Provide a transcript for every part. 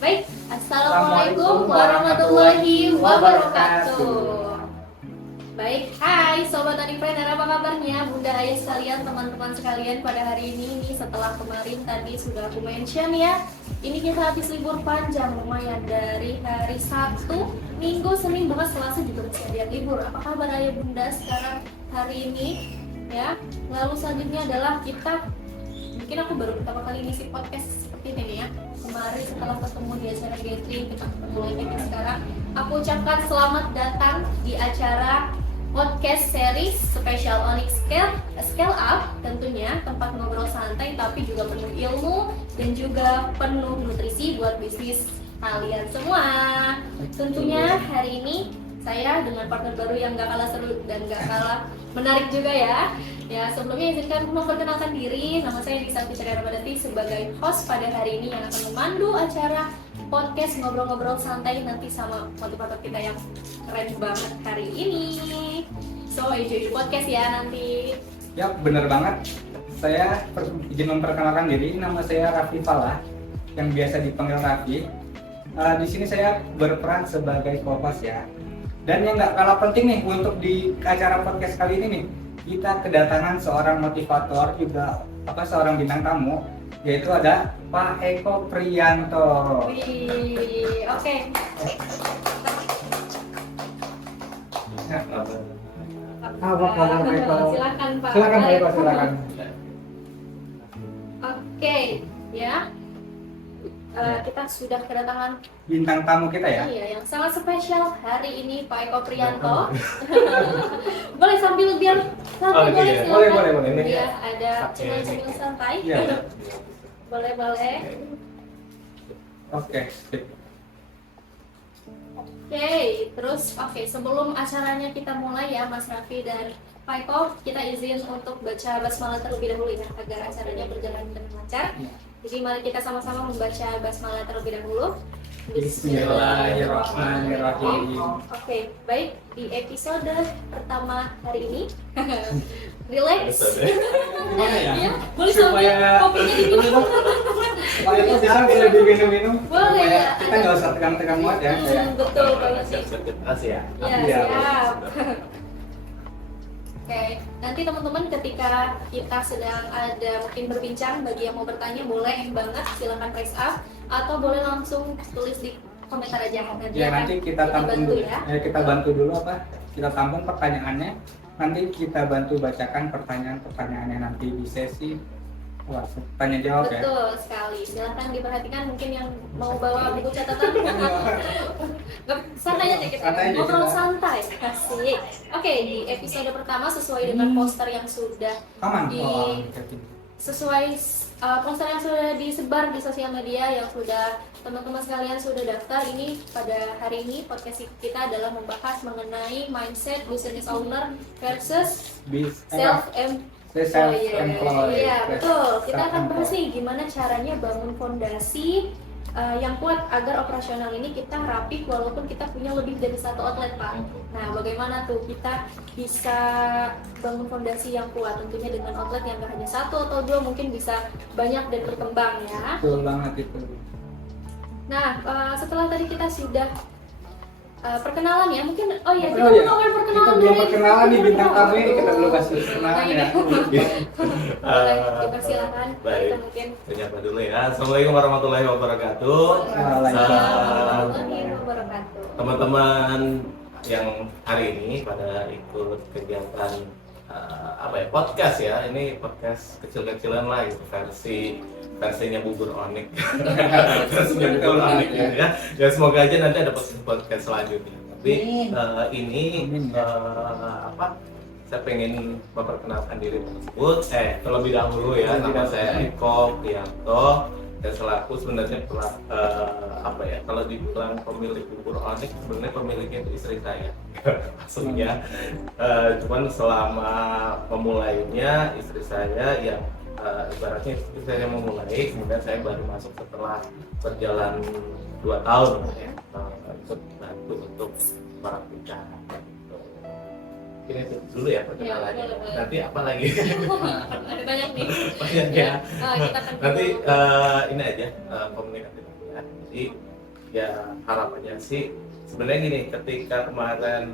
Baik, Assalamualaikum warahmatullahi wabarakatuh. Baik, hai Sobat Unipreneur, apa kabarnya Bunda Ayah sekalian, teman-teman sekalian pada hari ini setelah kemarin tadi sudah aku mention ya. Ini kita habis libur panjang lumayan dari hari Sabtu, Minggu, Senin, bahkan Selasa juga masih ada libur. Apa kabar Ayah Bunda sekarang hari ini? Ya, lalu selanjutnya adalah kita, mungkin aku baru pertama kali ngisi podcast seperti ini ya. Kemarin setelah ketemu di acara gathering, kita ketemu lagi sekarang. Aku ucapkan selamat datang di acara podcast series spesial Onyx Scale Up, tentunya tempat ngobrol santai tapi juga penuh ilmu dan juga penuh nutrisi buat bisnis kalian semua. Tentunya hari ini saya dengan partner baru yang gak kalah seru dan gak kalah menarik juga ya. Ya, sebelumnya izinkan memperkenalkan diri. Nama saya Nisa Fitri Ramadhani sebagai host pada hari ini yang akan memandu acara podcast ngobrol-ngobrol santai nanti sama motivator kita yang keren banget hari ini. So, enjoy the podcast ya nanti. Ya, bener banget. Saya izin memperkenalkan diri. Nama saya Raffi Falah, yang biasa dipanggil Raffi. Di sini saya berperan sebagai co-host ya. Dan yang nggak kalah penting nih untuk di acara podcast kali ini nih, kita kedatangan seorang motivator juga seorang bintang tamu, yaitu ada Pak Eko Priyanto. Wih, oke. Apa kabar Pak Eko? Silakan Pak. Silakan Pak Eko, silakan. Oke, ya. Kita sudah kedatangan Bintang tamu kita ya. Iya, yang sangat spesial hari ini Pak Eko Priyanto. Boleh sambil biar santai, boleh silakan. Boleh. Iya, ada cemilan santai. Iya. Boleh. Oke. Oke, terus sebelum acaranya kita mulai ya Mas Raffi dan Pak Eko, kita izin untuk baca basmalah terlebih dahulu ya agar acaranya berjalan dengan lancar. Jadi mari kita sama-sama membaca basmalah terlebih dahulu. Bismillahirrahmanirrahim. Oke, baik, di episode pertama hari ini relax. Gimana ya? Ya, boleh sambil kopinya diminum. Pak Eko bisa boleh diminum-minum. Boleh Supaya ya. kita nggak usah tegang-tegang banget ya. Betul banget sih. ya. Ya, Iya. siap. Oke, nanti teman-teman ketika kita sedang ada mungkin berbincang, bagi yang mau bertanya boleh banget silakan raise up atau boleh langsung tulis di komentar aja. Ya, nanti kita tampung bantu dulu. ya. Kita bantu dulu kita tampung pertanyaannya. Nanti kita bantu bacakan pertanyaan-pertanyaannya nanti di sesi tanya jawab ya. Betul sekali. Silahkan diperhatikan mungkin yang mau bawa buku catatan. Santai aja kita ngobrol santai. Asik. Oke, di episode pertama sesuai dengan poster yang sudah Aman. poster yang sudah disebar di sosial media, yang sudah teman-teman sekalian sudah daftar. Ini pada hari ini podcast kita adalah membahas mengenai mindset business owner versus self-employed. Iya, betul. Kita akan bahas nih gimana caranya bangun fondasi yang kuat agar operasional ini kita rapi walaupun kita punya lebih dari satu outlet, Pak. Nah, bagaimana tuh kita bisa bangun fondasi yang kuat, tentunya dengan outlet yang gak hanya satu atau dua, mungkin bisa banyak dan berkembang ya. Betul banget itu. Nah, setelah tadi kita sudah perkenalan ya, mungkin kita ya. belum perkenalan. Kita belum perkenalan nih bintang tamu ini, kita belum kasih perkenalan ya. Kita silakan. Baik. Kita mungkin Menyapa dulu ya. Assalamualaikum warahmatullahi wabarakatuh. warahmatullahi wabarakatuh. Teman-teman yang hari ini pada ikut kegiatan podcast ya. Ini podcast kecil-kecilan lah gitu, versinya bubur onik. Versinya bubur onik ya. Ya semoga aja nanti ada podcast selanjutnya. Tapi ini saya pengen memperkenalkan diri tersebut. Terlebih dahulu ya, nama saya Eko Priyanto. Dan selaku sebenarnya kalau dibilang pemilik bubur onik, sebenarnya pemiliknya itu istri saya. Maksudnya cuman selama memulainya istri saya yang ibaratnya istri saya memulai, kemudian saya baru masuk setelah berjalan 2 tahun ya, ikut bantu untuk merapikan. Ini dulu ya perkenalannya. Ya, nanti apa lagi? Ada banyak nih. Banyak ya. Kita akan Nanti ini aja komunikatif ya. Jadi ya harapannya sih sebenarnya gini, ketika kemarin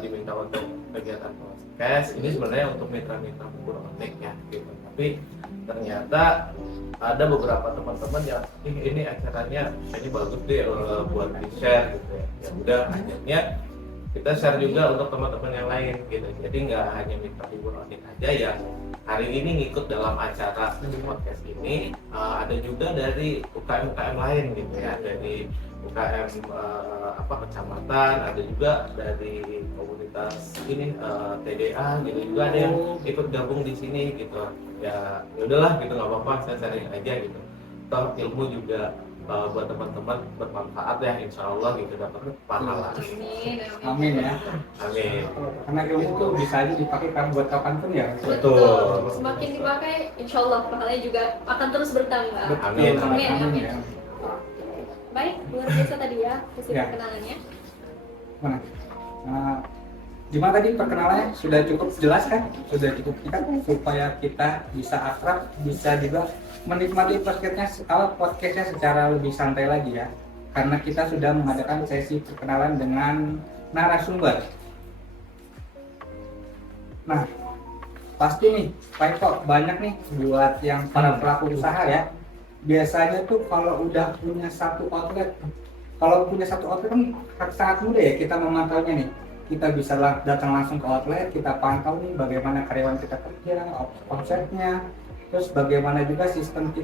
diminta untuk kegiatan podcast ini sebenarnya untuk mitra-mitra bubur onik ya gitu, tapi ternyata ada beberapa teman-teman yang ini acaranya ini bagus deh buat di share gitu ya. Ya udah akhirnya kita share juga untuk teman-teman yang lain gitu. Jadi nggak hanya mitra bubur onik aja yang hari ini ngikut dalam acara podcast ini, ada juga dari UKM-UKM lain gitu ya, dari UKM kecamatan, ada juga dari komunitas ini TDA gitu, juga ada yang ikut gabung di sini gitu. Ya udahlah gitu, nggak apa-apa, saya sharing aja gitu. Toh ilmu juga buat teman-teman bermanfaat ya, insya Allah gitu, dapat pahala. Amin. Amin ya. Amin. Karena ilmu tuh bisa aja dipakai kan buat kapanpun ya. Betul. Semakin dipakai, insya Allah pahalanya juga akan terus bertambah. Amin. Amin. Ya. Baik, luar biasa tadi ya sesi Ya. perkenalannya. Mana? Gimana tadi perkenalannya? Sudah cukup jelas kan? Sudah cukup kita supaya kita bisa akrab, bisa juga menikmati podcastnya secara lebih santai lagi ya. Karena kita sudah mengadakan sesi perkenalan dengan narasumber. Nah, pasti nih, Pak Eko, banyak nih buat yang para pelaku usaha ya. Biasanya tuh kalau udah punya satu outlet kan sangat mudah ya kita memantaunya nih. Kita bisa datang langsung ke outlet, kita pantau nih bagaimana karyawan kita kerja, omsetnya, terus bagaimana juga sistem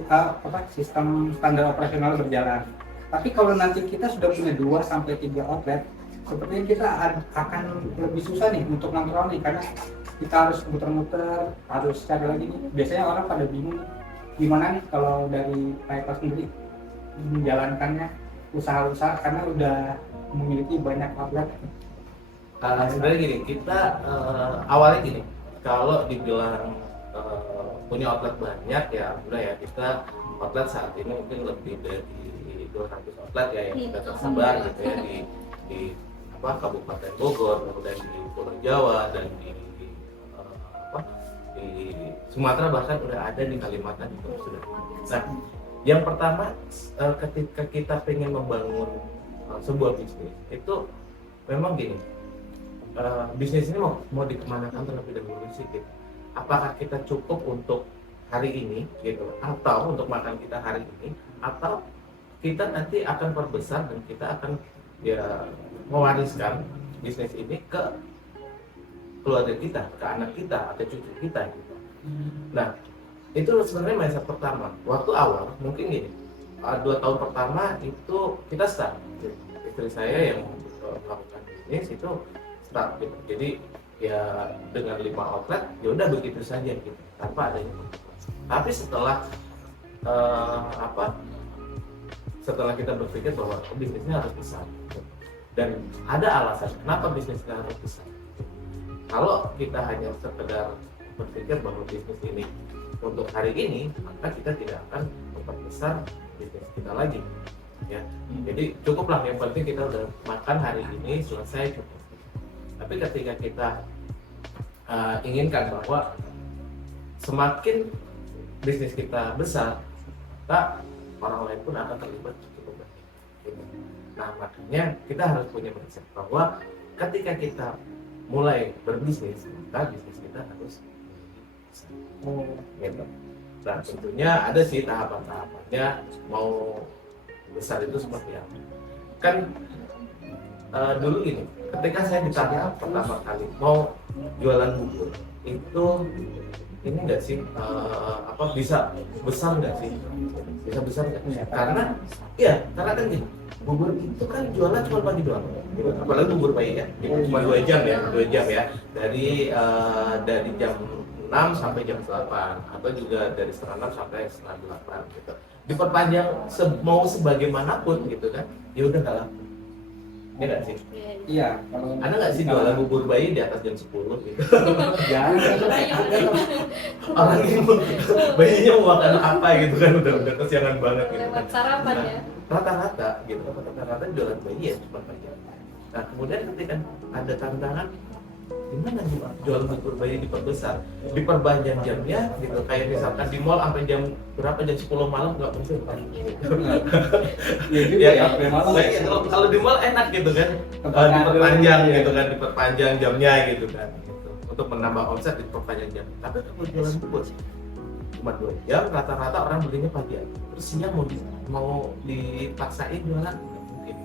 standar operasional berjalan. Tapi kalau nanti kita sudah punya 2 sampai 3 outlet, sepertinya kita akan lebih susah nih untuk ngontrol nih, karena kita harus muter-muter, harus cari lagi nih. Biasanya orang pada bingung gimana nih kalau dari Pak Eko sendiri menjalankannya usaha-usaha karena udah memiliki banyak outlet. Sebenarnya gini, kita awalnya gini, kalau dibilang punya outlet banyak ya udah ya, kita outlet saat ini mungkin lebih dari 200 outlet ya yang kita tersebar gitu ya di Kabupaten Bogor, kemudian di Pulau Jawa dan di Sumatera, bahkan udah ada di Kalimantan juga sudah. Nah, yang pertama ketika kita pengen membangun sebuah bisnis itu memang gini, bisnis ini mau dikemanakan terlebih dahulu sih gitu. Apakah kita cukup untuk hari ini gitu, atau untuk makan kita hari ini, atau kita nanti akan perbesar dan kita akan ya mewariskan bisnis ini ke keluarga kita, ke anak kita atau cucu kita gitu. Nah, itu sebenarnya mindset pertama. Waktu awal mungkin gini, 2 tahun pertama itu kita start. Istri saya yang melakukan bisnis itu start gitu. Jadi ya dengan 5 outlet ya udah begitu saja gitu, tanpa adanya motivasi. Tapi setelah kita berpikir bahwa bisnisnya harus besar gitu. Dan ada alasan kenapa bisnisnya harus besar. Kalau kita hanya sekedar berpikir bahwa bisnis ini untuk hari ini, maka kita tidak akan memperbesar bisnis kita lagi ya. Jadi cukuplah, yang penting kita udah makan hari ini selesai, cukup. Tapi ketika kita inginkan bahwa semakin bisnis kita besar, orang lain pun akan terlibat cukup banyak gitu. Nah, makanya kita harus punya mindset bahwa ketika kita mulai berbisnis, maka bisnis kita harus gitu. Nah, tentunya ada sih tahapan-tahapannya, mau besar itu seperti apa. Kan dulu gini, ketika saya ditanya pertama kali mau jualan bubur itu ini enggak sih bisa besar enggak sih? Bisa besar enggak? Karena kan gini, bubur itu kan jualan cuma pagi doang. Apalagi bubur bayi ya, cuma 2 jam ya. Dari jam 6 sampai jam 8 atau juga dari setengah 6 sampai setengah 8 gitu. Diperpanjang mau sebagaimanapun gitu kan, ya udah nggak laku. Iya nggak sih? Iya. Ada nggak sih jualan bubur bayi di atas jam 10 gitu? Jangan. Orang itu bayinya mau makan apa gitu kan, udah kesiangan banget gitu. Lewat sarapan ya. Rata-rata gitu, rata-rata jualan bayi ya cuma pagi. Nah, kemudian ketika ada tantangan gimana jual bubur bayi diperbesar, diperbanyak jamnya gitu, kayak misalkan di mall sampai jam berapa, jam 10 malam nggak mungkin kan. Iya Ya, sampai malam. kalau di mall enak gitu kan, diperpanjang gitu kan, diperpanjang jamnya gitu kan, gitu. Untuk menambah omset diperpanjang jam. Tapi kalau jualan bubur cuma 2 jam, rata-rata orang belinya pagi aja. Terus siang mau dipaksain jualan nggak mungkin.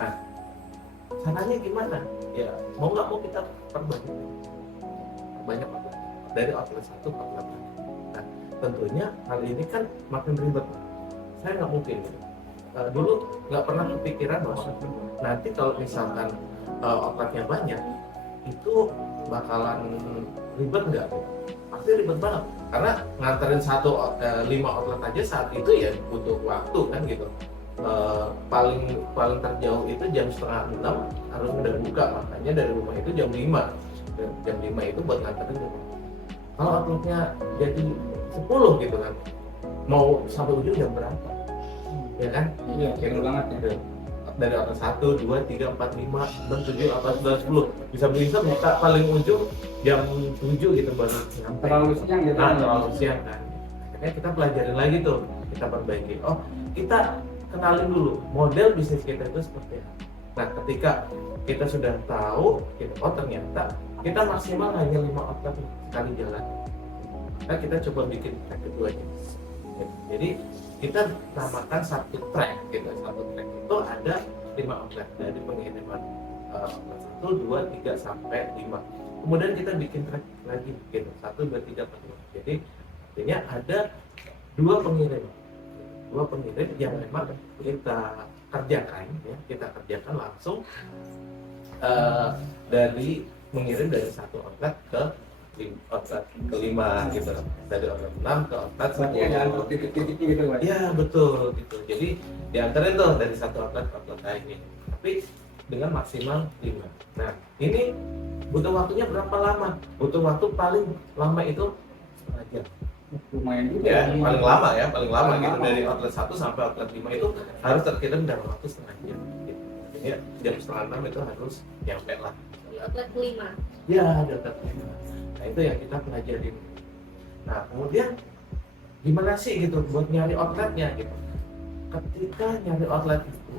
Nah, caranya gimana? Ya mau nggak mau kita perbanyak outlet dari outlet satu ke outlet lain. Nah, tentunya hal ini kan makin ribet. Saya nggak mungkin. Dulu nggak pernah kepikiran bahwa nanti kalau misalkan outletnya banyak, itu bakalan ribet nggak? Pasti ribet banget. Karena nganterin 5 outlet aja saat itu ya butuh waktu kan gitu. Paling terjauh itu jam 5:30 harus udah buka, makanya dari rumah itu jam 5. Jam 5 itu buat nganterin rumah. Kalau outletnya jadi 10 gitu kan, mau sampai ujung jam berapa? Ya kan? Iya, keren banget ya. Dari outlet 1, 2, 3, 4, 5, 6, 7, 8, 9, 10 bisa buka paling ujung jam 7 gitu baru sampai. Terlalu siang gitu. Nah, terlalu siang kan. Akhirnya kita pelajarin lagi tuh, kita perbaiki. Oh, kita kenalin dulu model bisnis kita itu seperti apa. Nah, ketika kita sudah tahu, oh ternyata kita maksimal hanya 5 outlet sekali jalan. Nah, kita coba bikin track keduanya. Jadi kita namakan satu track gitu. Satu track itu ada 5 outlet dari pengiriman outlet 1, 2, 3 sampai 5. Kemudian kita bikin track lagi gitu. 1, 2, 3, 4, 5. Jadi artinya ada 2 pengirim yang memang kita kerjakan ya, kita kerjakan langsung dari mengirim dari satu outlet ke outlet ke-5 gitu, dari outlet 6 ke outlet 10. Berarti ada titik-titiknya gitu Pak? Ya betul gitu, jadi diantarin tuh dari satu outlet ke outlet lain, tapi dengan maksimal 5. Nah ini butuh waktunya berapa lama? Butuh waktu paling lama itu setengah jam. Lumayan juga Ya, paling lama Paling gitu, lama. dari outlet 1 sampai outlet 5 itu harus terkirim dalam waktu setengah jam gitu. Ya, jam setengah 6 itu harus nyampe lah. Di outlet kelima. Ya, di outlet 5. Nah, itu yang kita pelajarin. Nah, kemudian gimana sih gitu buat nyari outletnya gitu. Ketika nyari outlet itu,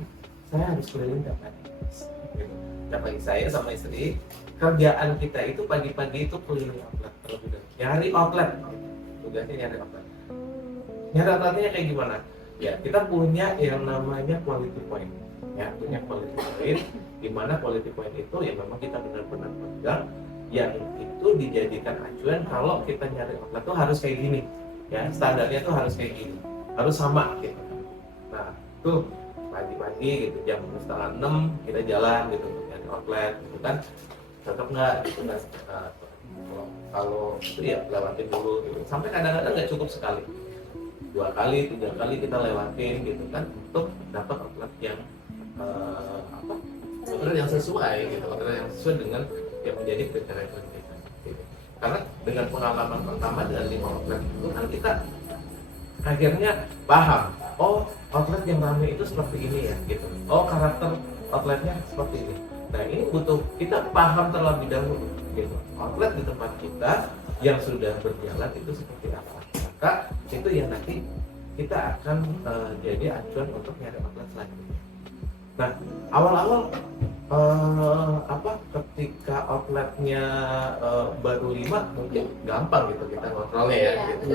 saya harus keliling tiap hari. Gitu. Tiap hari saya sama istri, kerjaan kita itu pagi-pagi itu keliling outlet terlebih dahulu. Nyari outlet gitu. Tugasnya nyari outlet. Nyari outletnya kayak gimana? Ya kita punya yang namanya quality point. Ya punya quality point. Di mana quality point itu ya memang kita benar-benar pegang. Yang itu dijadikan acuan kalau kita nyari outlet tuh harus kayak gini. Ya standarnya tuh harus kayak gini. Harus sama gitu. Nah tuh pagi-pagi gitu jam 5:30 kita jalan gitu nyari outlet gitu kan. Cocok nggak gitu kan? Kalau itu ya lewatin dulu gitu. Sampai kadang-kadang nggak cukup sekali, 2 kali, 3 kali kita lewatin gitu kan untuk dapat outlet yang outlet yang sesuai gitu, outlet yang sesuai dengan yang menjadi kriteria kita. Gitu. Karena dengan pengalaman pertama dengan 5 outlet itu kan kita akhirnya paham, oh outlet yang ramai itu seperti ini ya gitu. Oh karakter outletnya seperti ini. Nah ini butuh kita paham terlebih dahulu gitu. Outlet di tempat kita yang sudah berjalan itu seperti apa, maka itu yang nanti kita akan jadi acuan untuk nyari outlet selanjutnya. Nah awal-awal ketika outletnya baru 5 mungkin gampang gitu kita kontrolnya ya gitu.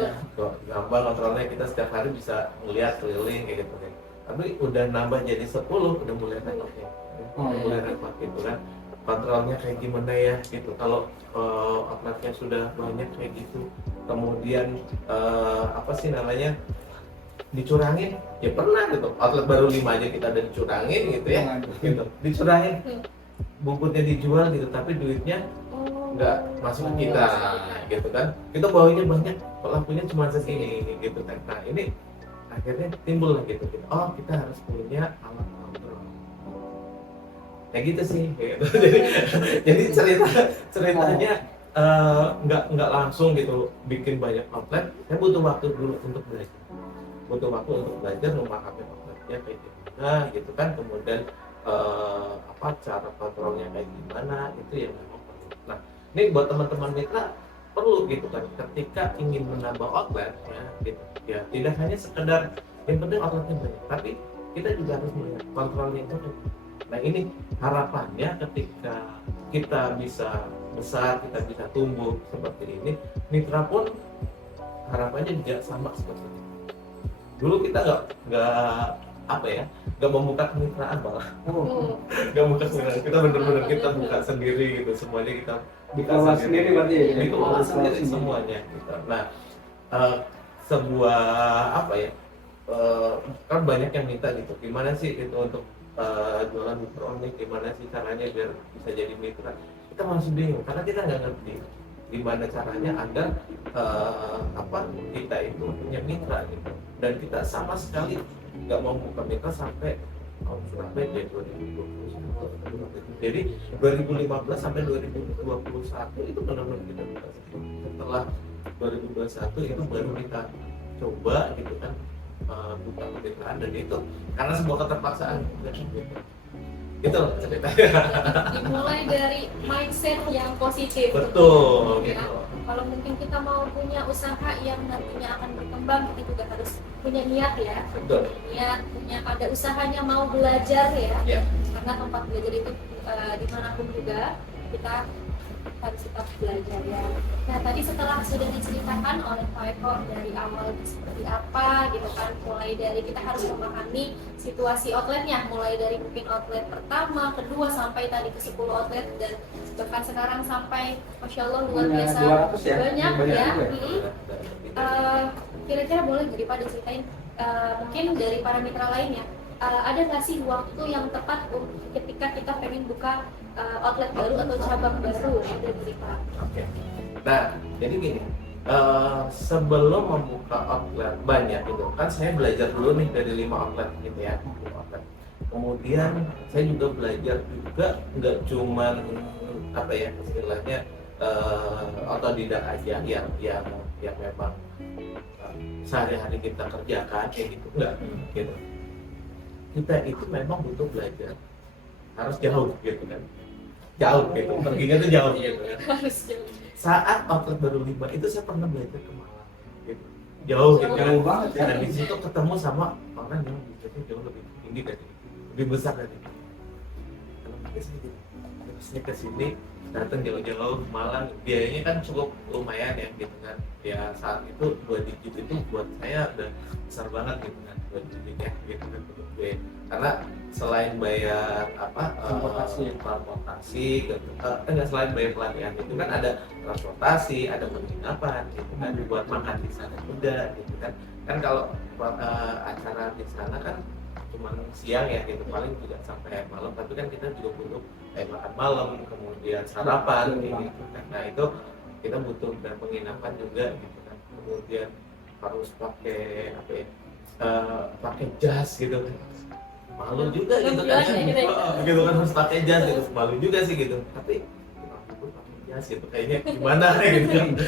Gampang kontrolnya, kita setiap hari bisa melihat keliling kayak gitu kan. Tapi udah nambah jadi 10 udah mulai repot ya. Mulai repot gitu kan, kontrolnya kayak gimana ya gitu. Kalau outletnya sudah banyak kayak gitu, kemudian dicurangin ya pernah gitu, outlet baru 5 aja kita udah dicurangin gitu ya gitu, dicurangin bungkusnya dijual gitu tapi duitnya nggak masuk ke kita gitu kan, kita bawanya banyak kok lampunya cuma segini gitu kan. Nah ini akhirnya timbul gitu, oh kita harus punya alat kontrol kayak gitu sih gitu. jadi ceritanya nggak langsung gitu bikin banyak outlet. Saya butuh waktu dulu untuk belajar memahami outletnya kayak gimana gitu kan, kemudian cara kontrolnya kayak gimana, itu yang memang perlu Nah, ini buat teman-teman mitra perlu gitu kan, ketika ingin menambah outlet ya, gitu, ya tidak hanya sekedar yang penting outletnya banyak, tapi kita juga harus melihat kontrolnya itu. Nah ini harapannya ketika kita bisa besar, kita bisa tumbuh seperti ini, mitra pun harapannya juga sama seperti ini. Dulu kita nggak membuka kemitraan malah, nggak buka kemitraan, kita bener-bener kita buka sendiri gitu, semuanya kita buka sendiri berarti ya? dikelola sendiri semuanya gitu. Nah sebuah kan banyak yang minta gitu, gimana sih itu untuk jualan mikronik, gimana sih caranya biar bisa jadi mitra. Kita masih bingung karena kita nggak ngerti gimana caranya agar kita itu punya mitra gitu, dan kita sama sekali nggak mau buka mitra sampai sampai 2021. Jadi 2015 sampai 2021 itu benar-benar kita buka. Setelah 2021 itu baru kita coba gitu kan buka kemitraan, dan itu karena sebuah keterpaksaan gitu. Itu loh ceritanya. Dimulai dari mindset yang positif. Betul ya. gitu. Kalau mungkin kita mau punya usaha yang nantinya akan berkembang, kita juga harus punya niat ya. Betul. Niat, punya ada usahanya, mau belajar ya. Ya. Karena tempat belajar itu dimanapun juga kita harus tetap belajar ya. Nah tadi setelah sudah diceritakan oleh Pak Eko dari awal seperti apa gitu kan, mulai dari kita harus memahami situasi outletnya, mulai dari mungkin outlet pertama, kedua sampai tadi ke 10 outlet, dan bahkan sekarang sampai Masya Allah luar biasa 200 ya? banyak Banyak ya. juga Kira-kira boleh jadi Pak diceritain mungkin dari para mitra lainnya, ada nggak sih waktu yang tepat ketika kita pengen buka outlet baru atau cabang baru ya dari Pak? Oke. Nah, jadi gini, sebelum membuka outlet banyak gitu kan, saya belajar dulu nih dari 5 outlet gitu ya, 5 outlet. Kemudian saya juga belajar juga nggak cuman istilahnya otodidak aja yang memang sehari-hari kita kerjakan kayak gitu, enggak gitu. Kita itu memang butuh belajar, harus jauh gitu kan, jauh gitu, perginya tuh jauh gitu kan. Harus jauh. Saat outlet baru 5 itu saya pernah belajar ke Malang gitu, jauh gitu kan. Jauh banget ya. Dan di situ ketemu sama orang yang budgetnya jauh lebih tinggi dari lebih besar dari itu. Terusnya ke sini datang jauh-jauh ke Malang, biayanya kan cukup lumayan ya gitu kan. Ya saat itu 2 digit itu buat saya udah besar banget gitu kan, 2 digit ya gitu kan untuk gue. Karena selain bayar transportasi gitu, selain bayar pelatihan itu kan ada transportasi, ada penginapan gitu kan, buat makan di sana juga gitu kan. Kan kalau acara di sana kan cuma siang ya gitu, paling tidak sampai malam, tapi kan kita juga butuh makan malam, kemudian sarapan gitu kan. Nah itu kita butuh dan penginapan juga gitu kan, kemudian harus pakai pakai jas gitu kan, malu juga gitu kan, gitu kan harus pakai jas gitu, malu juga sih gitu, tapi pakai jas gitu kayaknya gimana gitu kan.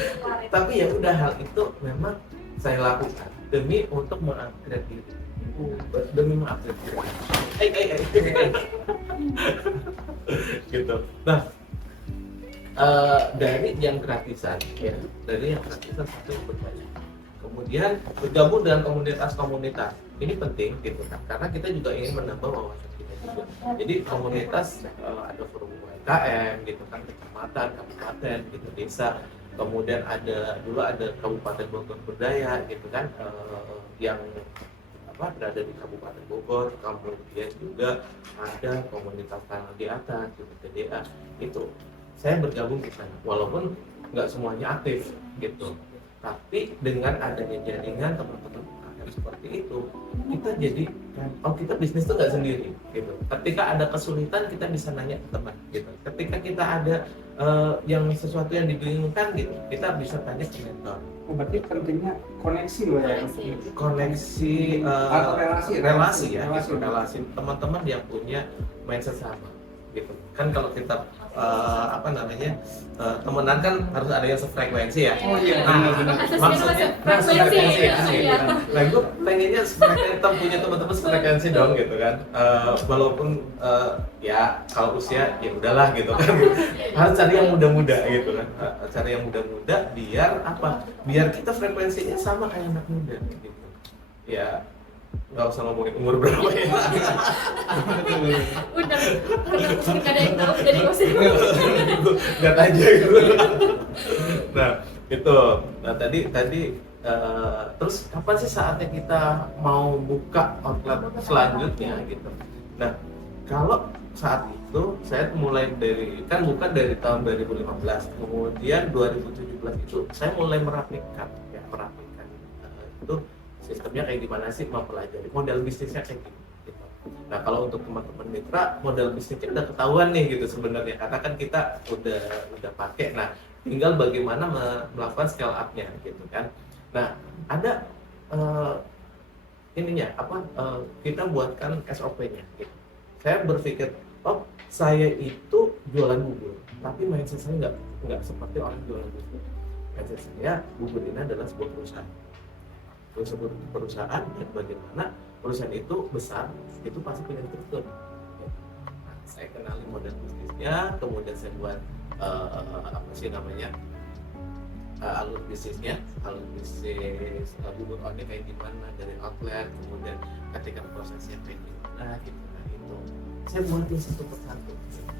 Tapi ya udah, hal itu memang saya lakukan demi untuk mengupgrade diri, demi mengupgrade diri. Gitu. Nah, dari yang gratisan ya, dari yang gratisan sampai yang berbayar. Kemudian bergabung dengan komunitas-komunitas. Ini penting gitu kan, karena kita juga ingin menambah wawasan kita juga. Jadi komunitas ada forum UMKM gitu kan, kecamatan, kabupaten gitu, desa. Kemudian dulu ada Kabupaten Bogor Berdaya gitu kan, yang berada di Kabupaten Bogor. Kemudian juga ada komunitas tanah di atas gitu, TDA. Itu saya bergabung di sana, walaupun nggak semuanya aktif gitu, tapi dengan adanya jaringan teman-teman seperti itu, kita jadi kita bisnis tuh nggak sendiri gitu. Ketika ada kesulitan kita bisa nanya ke teman gitu. Ketika kita ada yang sesuatu yang dibingungkan gitu, kita bisa tanya ke mentor. Berarti pentingnya koneksi loh ya. Koneksi atau relasi teman-teman yang punya mindset sama gitu kan. Kalau kita temenan kan harus ada yang sefrekuensi ya. Oh iya, Nah, benar-benar. maksudnya Frekuensi, ya. iya. Nah, gue pengennya kita punya teman-teman sefrekuensi dong gitu kan. Walaupun ya kalau usia ya udahlah gitu kan. Harus cari yang muda-muda gitu kan. Cari yang muda-muda biar apa? Biar kita frekuensinya sama kayak anak muda gitu. Ya nggak usah ngomongin umur berapa ya. Udah nggak ada yang tahu, jadi nggak usah. Lihat aja gitu. Nah itu, nah tadi terus kapan sih saatnya kita mau buka outlet selanjutnya gitu. Nah kalau saat itu saya mulai dari, kan bukan dari tahun 2015, kemudian 2017 itu saya mulai merapikan itu sistemnya kayak gimana sih, mempelajari model bisnisnya kayak gitu. Nah kalau untuk teman-teman mitra, model bisnisnya udah ketahuan nih gitu sebenarnya, karena kan kita udah pakai. Nah tinggal bagaimana melakukan scale up-nya gitu kan. Nah ada kita buatkan SOP-nya gitu. Saya berpikir, oh saya itu jualan bubur, tapi mindset saya nggak seperti orang jualan bubur. Mindset saya, bubur ini adalah sebuah perusahaan dan bagaimana perusahaan itu besar, itu pasti punya struktur. Nah, saya kenali model bisnisnya, kemudian saya buat alur bisnisnya, alur bisnis bubur onyek kayak gimana dari outlet, kemudian ketika prosesnya kayak gimana gitu. Nah itu saya buatin satu persatu.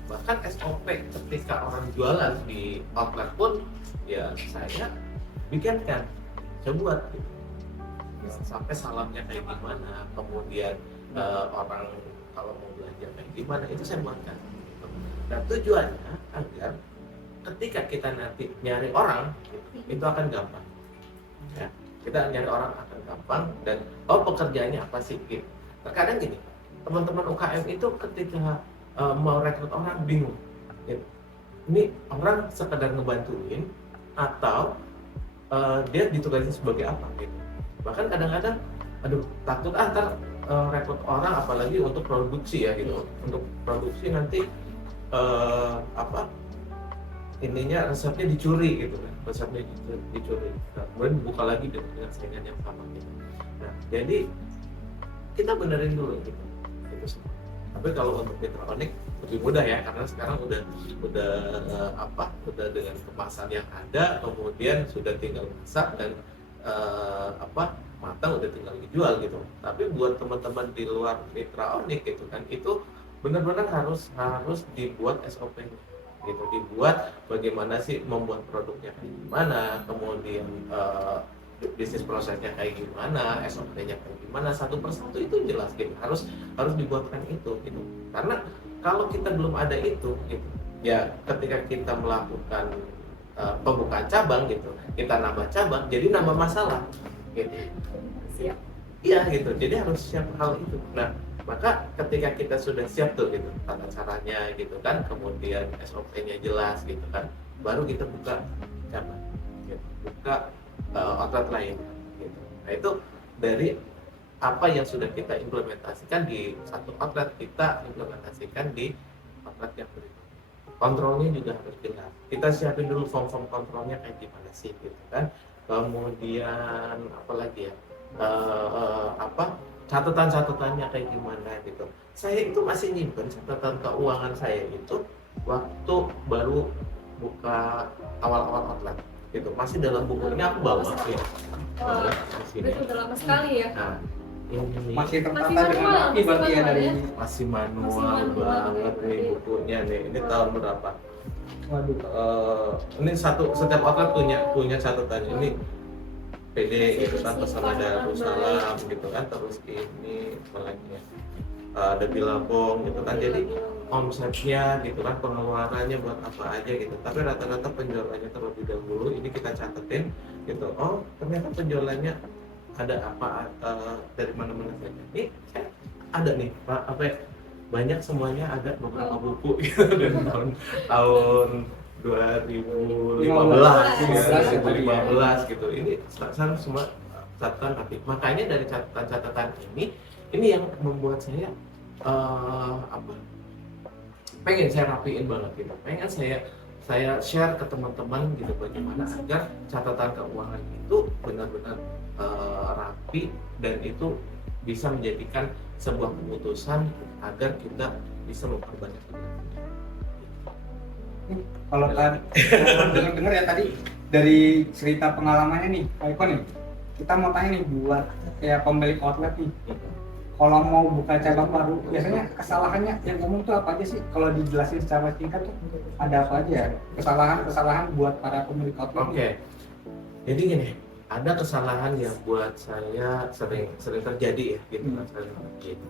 Bahkan SOP ketika orang jualan di outlet pun ya saya bikinkan, saya buat gitu. Sampai salamnya kayak gimana, kemudian orang kalau mau belanja kayak gimana, itu saya buatkan. Dan tujuannya agar ketika kita nanti nyari orang itu akan gampang. Ya, kita nyari orang akan gampang dan pekerjaannya apa sih? Gitu. Terkadang gini, teman-teman UKM itu ketika mau rekrut orang bingung. Gitu. Ini orang sekedar ngebantuin atau dia ditugasin sebagai apa? Gitu. Bahkan kadang-kadang takut ntar rekrut orang apalagi untuk produksi ya gitu. Untuk produksi nanti intinya resepnya dicuri gitu kan, resepnya dicuri. Nah, kemudian dibuka lagi dengan saingan yang sama gitu. Nah jadi kita benerin dulu gitu itu semua. Tapi kalau untuk mitra onyek lebih mudah ya, karena sekarang udah dengan kemasan yang ada, kemudian sudah tinggal masak dan matang udah tinggal dijual gitu. Tapi buat teman-teman di luar mitra onyek gitu kan, itu benar-benar harus dibuat SOP-nya gitu, dibuat bagaimana sih membuat produknya kayak gimana, kemudian bisnis prosesnya kayak gimana, SOP-nya kayak gimana, satu persatu itu jelas gitu, harus dibuatkan itu gitu. Karena kalau kita belum ada itu gitu, ya ketika kita melakukan pembukaan cabang gitu, kita nambah cabang, jadi nambah masalah gitu. Siap. Iya gitu, jadi harus siap hal itu. Nah maka ketika kita sudah siap tuh gitu tata caranya gitu kan, kemudian SOP-nya jelas gitu kan, baru kita buka cabang gitu, buka outlet lain gitu. Nah itu dari apa yang sudah kita implementasikan di satu outlet, kita implementasikan di outlet yang berikutnya. Kontrolnya juga harus jelas, kita siapin dulu form kontrolnya kayak gimana sih gitu kan. Kemudian apalagi ya, catatan-catatannya kayak gimana gitu. Saya itu masih nyimpen catatan keuangan saya itu waktu baru buka awal-awal outlet gitu, masih dalam bukunya aku bawa ya. Itu udah lama sekali ya. Nah, ini Masih tertata dengan rapi berarti ya dari masih manual banget nih bukunya nih. Ini tahun berapa? waduh. Ini setiap outlet punya catatan ini. PD gitu kan, pesan ada Darussalam gitu kan, terus ini apalagi ya, ada Bilabong gitu kan, jadi omsetnya gitu kan, pengeluarannya buat apa aja gitu. Tapi rata-rata penjualannya terlebih dahulu ini kita catetin gitu. Oh ternyata penjualannya ada apa, dari mana-mana saja. Ini ada nih banyak, semuanya ada beberapa buku gitu dari tahun 2015 gitu. Ini semua catatan rapi. Makanya dari catatan-catatan ini yang membuat saya pengen saya rapiin banget gitu, pengen saya share ke teman-teman gitu bagaimana agar catatan keuangan itu benar-benar rapi dan itu bisa menjadikan sebuah keputusan agar kita bisa memperbanyak tabungan. Kalau kan dengar ya tadi dari cerita pengalamannya nih, Pak Iko nih, kita mau tanya nih buat kayak pemilik outlet nih, kalau mau buka cabang baru, biasanya kesalahannya yang umum tuh apa aja sih? Kalau dijelasin secara singkat tuh ada apa aja ya? Kesalahan buat para pemilik outlet. Oke, jadi gini, ada kesalahan yang buat saya sering terjadi ya, gitu kan, sering terjadi.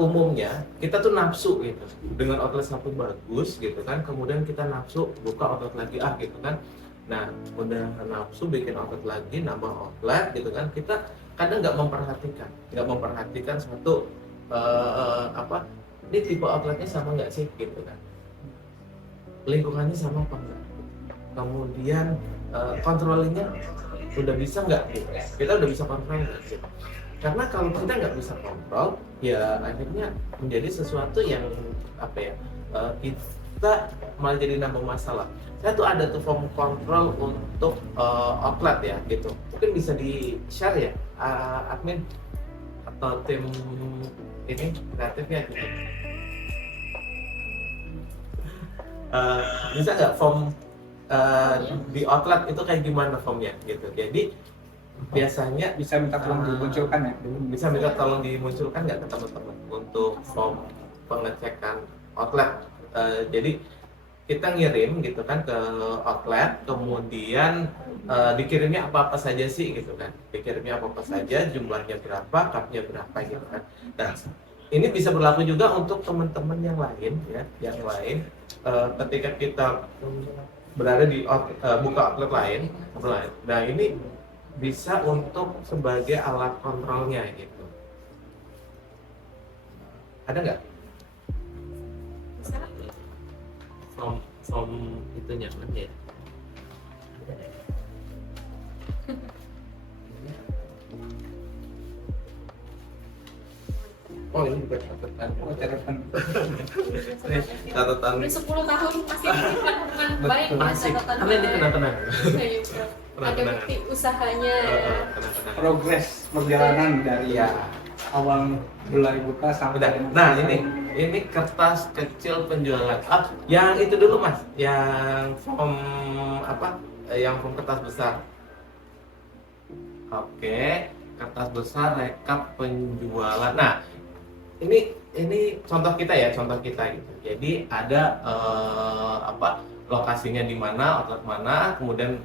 Umumnya kita tuh nafsu gitu dengan outlet satu bagus gitu kan, kemudian kita nafsu buka outlet lagi gitu kan. Nah udah nafsu bikin outlet lagi, nambah outlet gitu kan, kita kadang nggak memperhatikan satu ini tipe outletnya sama nggak sih gitu kan, lingkungannya sama apa enggak, kemudian controllingnya udah bisa nggak gitu, kita udah bisa kontrol nggak gitu. Karena kalau kita nggak bisa kontrol, ya akhirnya menjadi sesuatu yang kita malah jadi nambah masalah. Saya tuh ada tuh form control untuk outlet ya gitu. Mungkin bisa di share ya, admin atau tim ini kreatifnya gitu. Bisa nggak form di outlet itu kayak gimana formnya gitu. Jadi biasanya Bisa minta tolong dimunculkan ya? bisa minta tolong dimunculkan nggak ke teman-teman untuk form pengecekan outlet. Jadi kita ngirim gitu kan ke outlet, kemudian dikirimnya apa-apa saja sih gitu kan, dikirimnya apa-apa saja, jumlahnya berapa, cupnya berapa gitu kan. Nah ini bisa berlaku juga untuk teman-teman yang lain ya, yang lain ketika kita berada di buka outlet lain. Nah ini bisa untuk sebagai alat kontrolnya gitu. Ada nggak? From itunya mana ya? Oh ini bukan catatan. Oh, catatan. Catatan. Udah 10 tahun masih bukan baik ya Masih. catatan. Karena ini kenang-kenang. Ada bukti usahanya. Kenang-kenang. Progres perjalanan dari Iya. awal mulai buka sampai Udah. Nah ini kertas kecil penjualan. Yang itu dulu mas, yang form yang form kertas besar. Oke, kertas besar rekap penjualan. Nah ini contoh kita gitu. Jadi ada lokasinya di mana, outlet mana, kemudian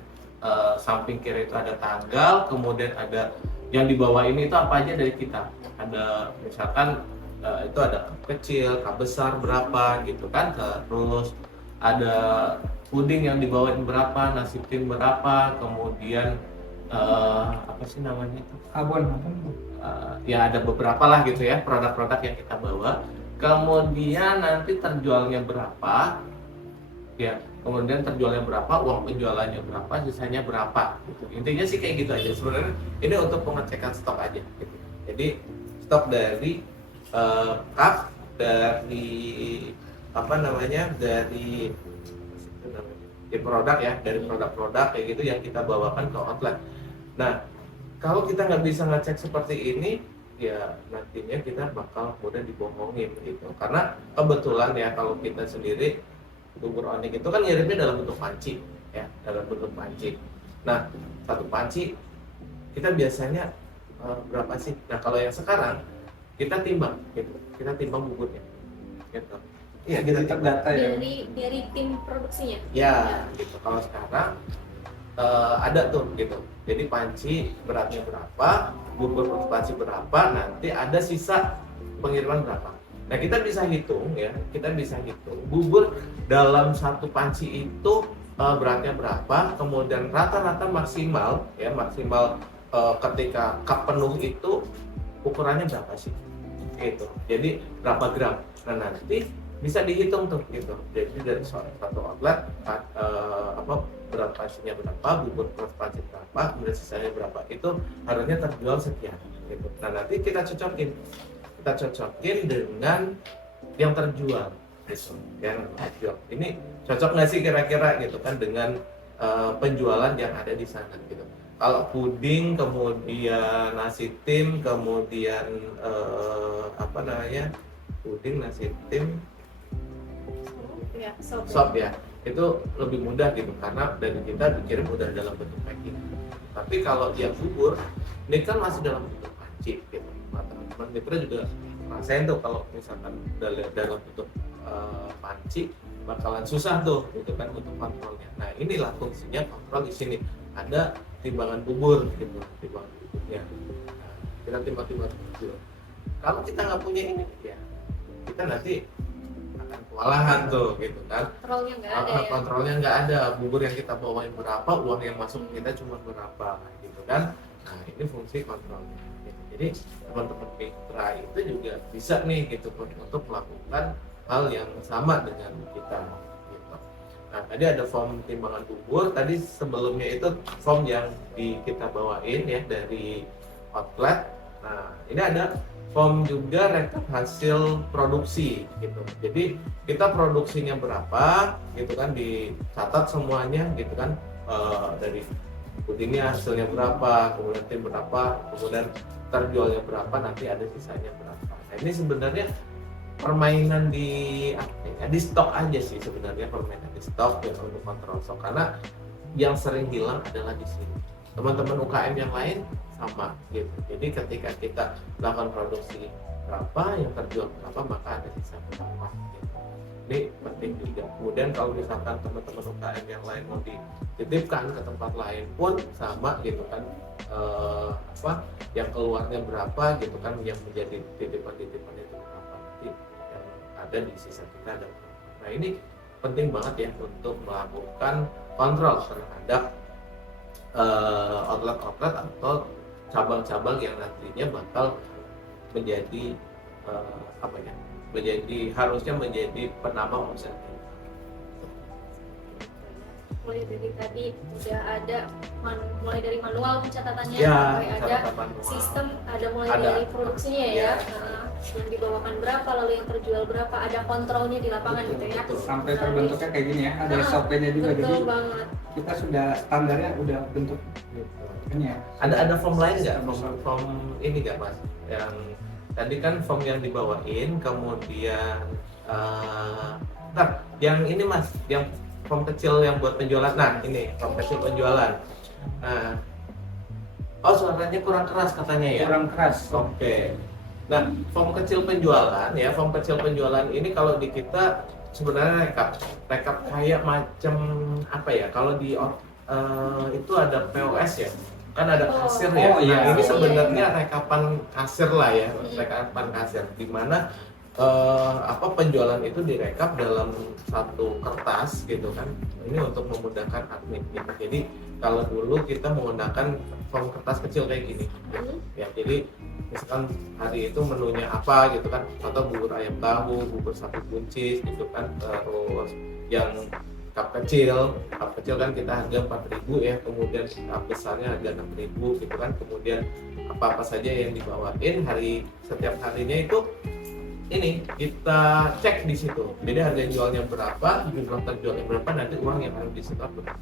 samping kiri itu ada tanggal, kemudian ada yang di bawah ini itu apa aja dari kita. Ada misalkan itu ada cup kecil, cup besar berapa gitu kan, terus ada puding yang dibawain berapa, nasi tim berapa, kemudian apa sih namanya itu? abon. Ya ada beberapa lah gitu ya produk-produk yang kita bawa. Kemudian nanti terjualnya berapa, ya kemudian terjualnya berapa, uang penjualannya berapa, sisanya berapa gitu. Intinya sih kayak gitu aja sebenarnya. Ini untuk pengecekan stok aja gitu. Jadi stok dari cup, dari dari produk ya, dari produk-produk kayak gitu yang kita bawakan ke outlet. Nah kalau kita nggak bisa ngecek seperti ini, ya nantinya kita bakal mudah dibohongin gitu. Karena kebetulan ya kalau kita sendiri bubur onik itu kan ngirimnya dalam bentuk panci ya, dalam bentuk panci. Nah satu panci kita biasanya berapa sih? Nah kalau yang sekarang kita timbang gitu, kita timbang buburnya gitu. Iya kita terdata ya. Dari tim produksinya. Ya gitu. Kalau sekarang ada tuh gitu. Jadi panci beratnya berapa, bubur panci berapa, nanti ada sisa pengiriman berapa. Nah kita bisa hitung ya, bubur dalam satu panci itu beratnya berapa, kemudian rata-rata maksimal ketika cup penuh itu ukurannya berapa sih? Gitu. Jadi berapa gram? Nah nanti bisa dihitung tuh gitu. Jadi dari satu outlet berat pancinya berapa, bubur berat panci berapa, kemudian sisanya berapa, itu harusnya terjual sekian gitu. Nah nanti kita cocokin dengan yang terjual gitu yang jual. Ini cocok nggak sih kira-kira gitu kan dengan penjualan yang ada di sana gitu. Kalau puding, kemudian nasi tim, kemudian apa namanya, puding, nasi tim, Ya, sop. sop ya, itu lebih mudah gitu karena dari kita dikirim udah dalam bentuk packing. Tapi kalau yang bubur, ini kan masih dalam bentuk panci gitu. Nah, teman-teman mitra juga rasain tuh kalau misalkan dalam bentuk panci bakalan susah tuh gitu kan untuk kontrolnya. Nah inilah fungsinya kontrol di sini. Ada timbangan bubur gitu, timbangan buburnya. Nah, kita timbang-timbang bubur. Kalau kita nggak punya ini, ya kita nanti akan kewalahan tuh gitu kan. Kontrolnya nggak ada ya. Kontrolnya nggak ada. Bubur yang kita bawain berapa, uang yang masuk ke kita cuma berapa, gitu kan. Nah ini fungsi kontrolnya. Gitu. Jadi teman-teman mitra itu juga bisa nih gitu untuk melakukan hal yang sama dengan kita. Gitu. Nah tadi ada form timbangan bubur. Tadi sebelumnya itu form yang kita bawain ya dari outlet. Nah ini ada form juga rekap hasil produksi gitu. Jadi kita produksinya berapa gitu kan, dicatat semuanya gitu kan, dari pudingnya hasilnya berapa, kemudian tim berapa, kemudian terjualnya berapa, nanti ada sisanya berapa. Nah ini sebenarnya permainan di stok aja sih sebenarnya, permainan di stok ya untuk kontrol stok, karena yang sering hilang adalah di sini. Teman-teman UKM yang lain sama gitu. Jadi ketika kita lakukan produksi berapa, yang terjual berapa, maka ada sisa berapa gitu. Ini penting juga. Kemudian kalau misalkan teman-teman UKM yang lain mau dititipkan ke tempat lain pun sama gitu kan, yang keluarnya berapa gitu kan, yang menjadi titipan-titipan itu berapa, nanti yang ada di sisa kita ada berapa. Nah ini penting banget ya untuk melakukan kontrol terhadap outlet-outlet atau cabang-cabang yang nantinya bakal menjadi harusnya menjadi penambah omset. Mulai dari tadi udah ada mulai dari manual pencatatannya Ya, sampai ada catatan manual. sistem, ada mulai Ada. dari produksinya ya. Ya. Yang dibawakan berapa, lalu yang terjual berapa, ada kontrolnya di lapangan Betul, gitu ya. betul. Sampai terbentuknya kayak gini ya, ada SOP-nya juga. Betul Jadi banget. kita sudah standarnya udah bentuk ini ya. Ada form lain nggak? Form ini nggak mas? Yang tadi kan form yang dibawain, kemudian yang ini mas, yang form kecil yang buat penjualan. Nah ini form kecil penjualan. Nah, oh suaranya kurang keras katanya ya? Kurang keras. Oke. Nah, form kecil penjualan ya, form kecil penjualan ini kalau di kita sebenarnya rekap kayak macam apa ya? Kalau di itu ada POS ya, kan ada kasir ya. Oh, iya. Nah, ini Iya, sebenarnya rekapan kasir lah ya, rekapan kasir di mana penjualan itu direkap dalam satu kertas gitu kan. Ini untuk memudahkan admin gitu. Jadi kalau dulu kita menggunakan form kertas kecil kayak gini ya, jadi misalkan hari itu menunya apa gitu kan, atau bubur ayam tahu, bubur sapi buncis gitu kan, terus yang cup kecil kan kita harga 4.000 ya, kemudian cup besarnya harga 6.000 gitu kan, kemudian apa saja yang dibawain setiap harinya itu ini kita cek di situ. Jadi harga jualnya berapa, jumlah terjualnya berapa, nanti uang yang harus disetor berapa.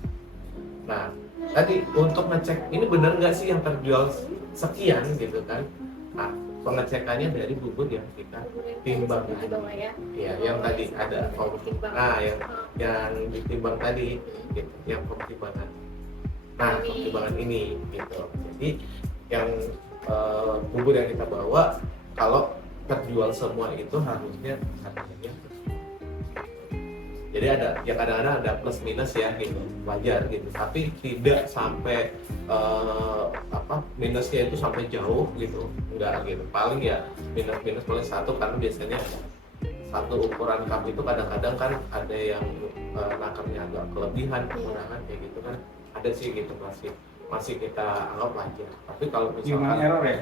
Nah, tadi untuk ngecek ini benar nggak sih yang terjual sekian gitu kan. Nah, pengecekannya dari bubur yang kita timbang Di bawah ya. ya, yang tadi ada form. Nah, yang ditimbang tadi gitu, yang form timbangan. Nah, form timbangan ini gitu. Jadi yang bubur yang kita bawa kalau terjual semua itu harusnya harganya. Jadi ada ya, kadang-kadang ada plus minus ya gitu, wajar gitu, tapi tidak sampai minusnya itu sampai jauh gitu, enggak gitu. Paling ya minus paling satu, karena biasanya satu ukuran cup itu kadang-kadang kan ada yang nakarnya agak kelebihan, kekurangan kayak gitu kan, ada sih gitu, masih kita anggap wajar. Tapi kalau misalkan Human error ya.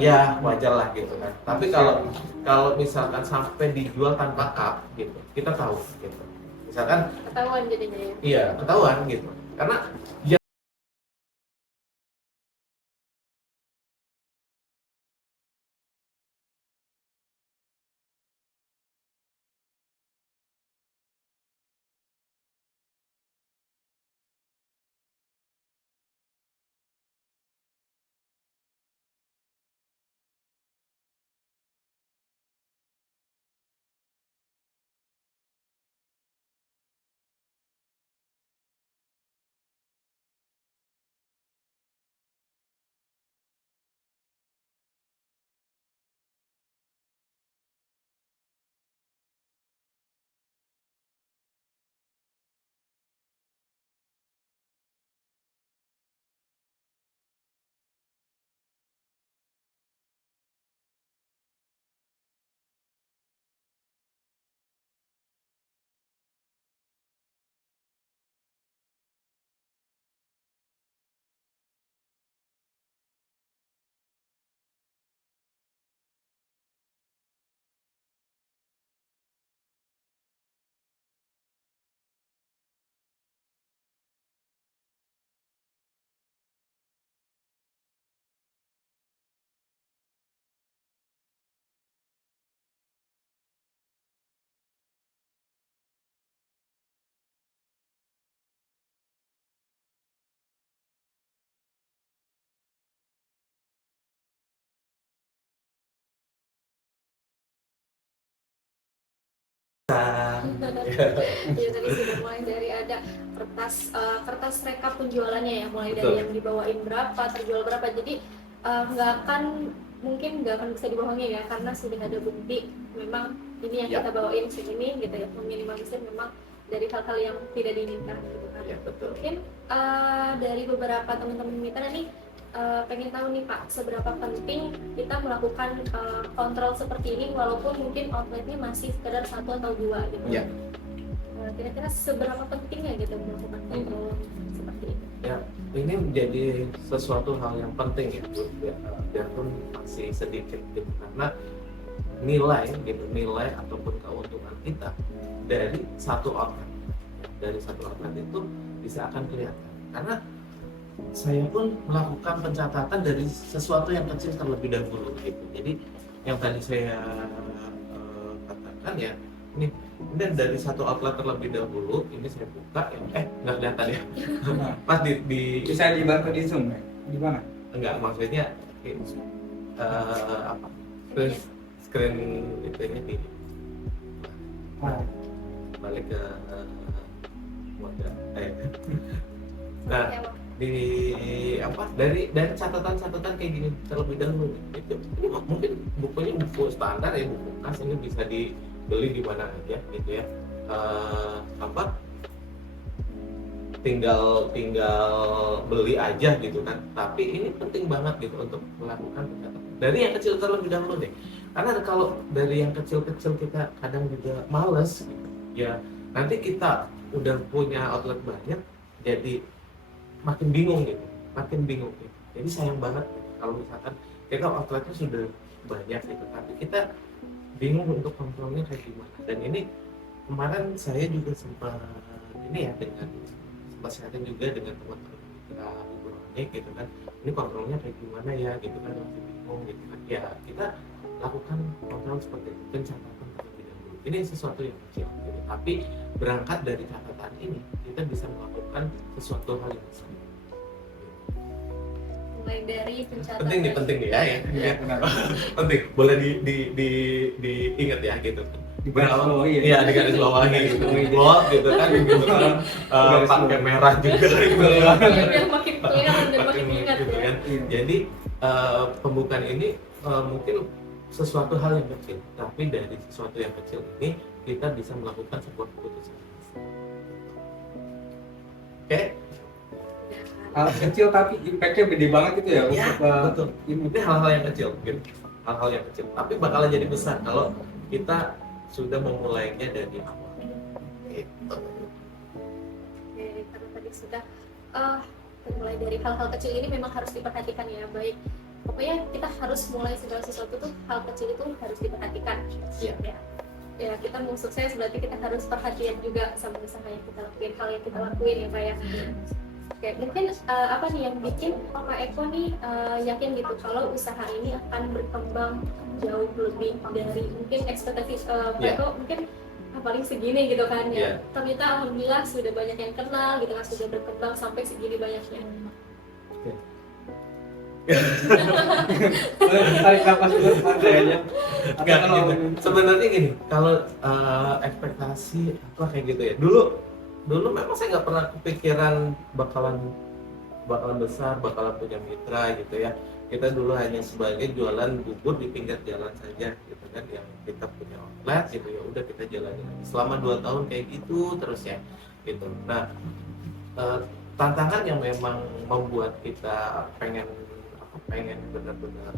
ya wajar lah gitu kan. Tapi kalau misalkan sampai dijual tanpa cup gitu, kita tahu gitu. Misalkan Ketahuan jadinya ya. iya ketahuan gitu. Karena Ya tadi sudah mulai dari ada kertas rekap penjualannya ya, mulai dari Betul. yang dibawain berapa, terjual berapa. Jadi mungkin nggak akan bisa dibohongi ya, karena sudah ada bukti memang ini yang Ya. kita bawain segini gitu ya, meminimalisir memang dari hal-hal yang tidak diinginkan gitu kan. Ya betul. Mungkin dari beberapa teman-teman mitra nih pengen tahu nih Pak, seberapa penting kita melakukan kontrol seperti ini walaupun mungkin outletnya masih sekedar 1 atau 2 gitu. Ya. Kira-kira seberapa pentingnya gitu melakukan kontrol seperti ini? Ya, ini menjadi sesuatu hal yang penting ya, Bu. Biarpun masih sedikit gitu, karena nilai ataupun keuntungan kita dari satu outlet itu bisa akan kelihatan. Karena saya pun melakukan pencatatan dari sesuatu yang kecil terlebih dahulu gitu. Jadi yang tadi saya katakan ya, ini dari satu outlet terlebih dahulu, ini saya buka ya, nggak kelihatan ya. Pas di Bisa dibantu di zoom ya? Di mana? enggak, maksudnya apa? Screen itu ini di Oh. balik ke modal. Nah, Ya, Pak. di apa dari catatan kayak gini terlebih dahulu itu ini mungkin bukunya buku standar ya, buku khas, ini bisa dibeli di mana aja gitu ya. Apa tinggal beli aja gitu kan, tapi ini penting banget gitu untuk melakukan pencatatan dari yang kecil terlebih dahulu deh, karena kalau dari yang kecil-kecil kita kadang juga males gitu. Ya nanti kita udah punya outlet banyak jadi makin bingung gitu. Jadi sayang banget gitu, kalau misalkan kita outletnya sudah banyak gitu, tapi kita bingung untuk kontrolnya kayak gimana. Dan ini kemarin saya juga sempat ini ya, sempat sharing juga dengan teman-teman kita Hibronik gitu kan, ini kontrolnya kayak gimana ya gitu kan, masih bingung gitu kan. Ya kita lakukan kontrol seperti itu, pencatatan terlebih dahulu. Ini sesuatu yang kecil gitu, tapi berangkat dari catatan ini kita bisa melakukan sesuatu hal yang besar. Mulai dari pencatatan. Penting nih ya. Iya, benar. Penting, boleh diingat ya gitu. Di garis bawahi ya? Iya, di garis bawahi gitu. Bold gitu kan, gitu kan. Pakai merah juga gitu. Biar makin kelihatan dan makin ingat gitu ya. kan. Iya. Jadi pembukaan ini mungkin sesuatu hal yang kecil, tapi dari sesuatu yang kecil ini kita bisa melakukan sebuah keputusan. Oke? Hal kecil tapi impact-nya gede banget itu ya, Ya, untuk betul. Ini hal-hal yang kecil, gitu. Hal-hal yang kecil, tapi bakalan jadi besar kalau kita sudah memulainya dari awal. Gitu. Oke, karena tadi sudah mulai dari hal-hal kecil ini memang harus diperhatikan ya, baik. Pokoknya kita harus mulai segala sesuatu tuh, hal kecil itu harus diperhatikan. Iya. Ya, kita mau sukses berarti kita harus perhatian juga sama usaha yang kita lakuin, hal yang kita lakuin ya Pak ya. Oke, mungkin apa nih yang bikin Pak Eko nih yakin gitu kalau usaha ini akan berkembang jauh lebih dari mungkin ekspektasi Pak Eko mungkin paling segini gitu kan ya. Ternyata alhamdulillah sudah banyak yang kenal gitu kan, sudah berkembang sampai segini banyaknya. tarik nafas dulu kayaknya. Enggak gitu. Sebenarnya gini, kalau ekspektasi apa kayak gitu ya. Dulu memang saya nggak pernah kepikiran bakalan besar, bakalan punya mitra gitu ya. Kita dulu hanya sebagai jualan bubur di pinggir jalan saja gitu kan, yang kita punya outlet gitu ya, udah kita jalanin selama 2 tahun kayak gitu terus ya gitu. Nah, tantangan yang memang membuat kita pengen benar-benar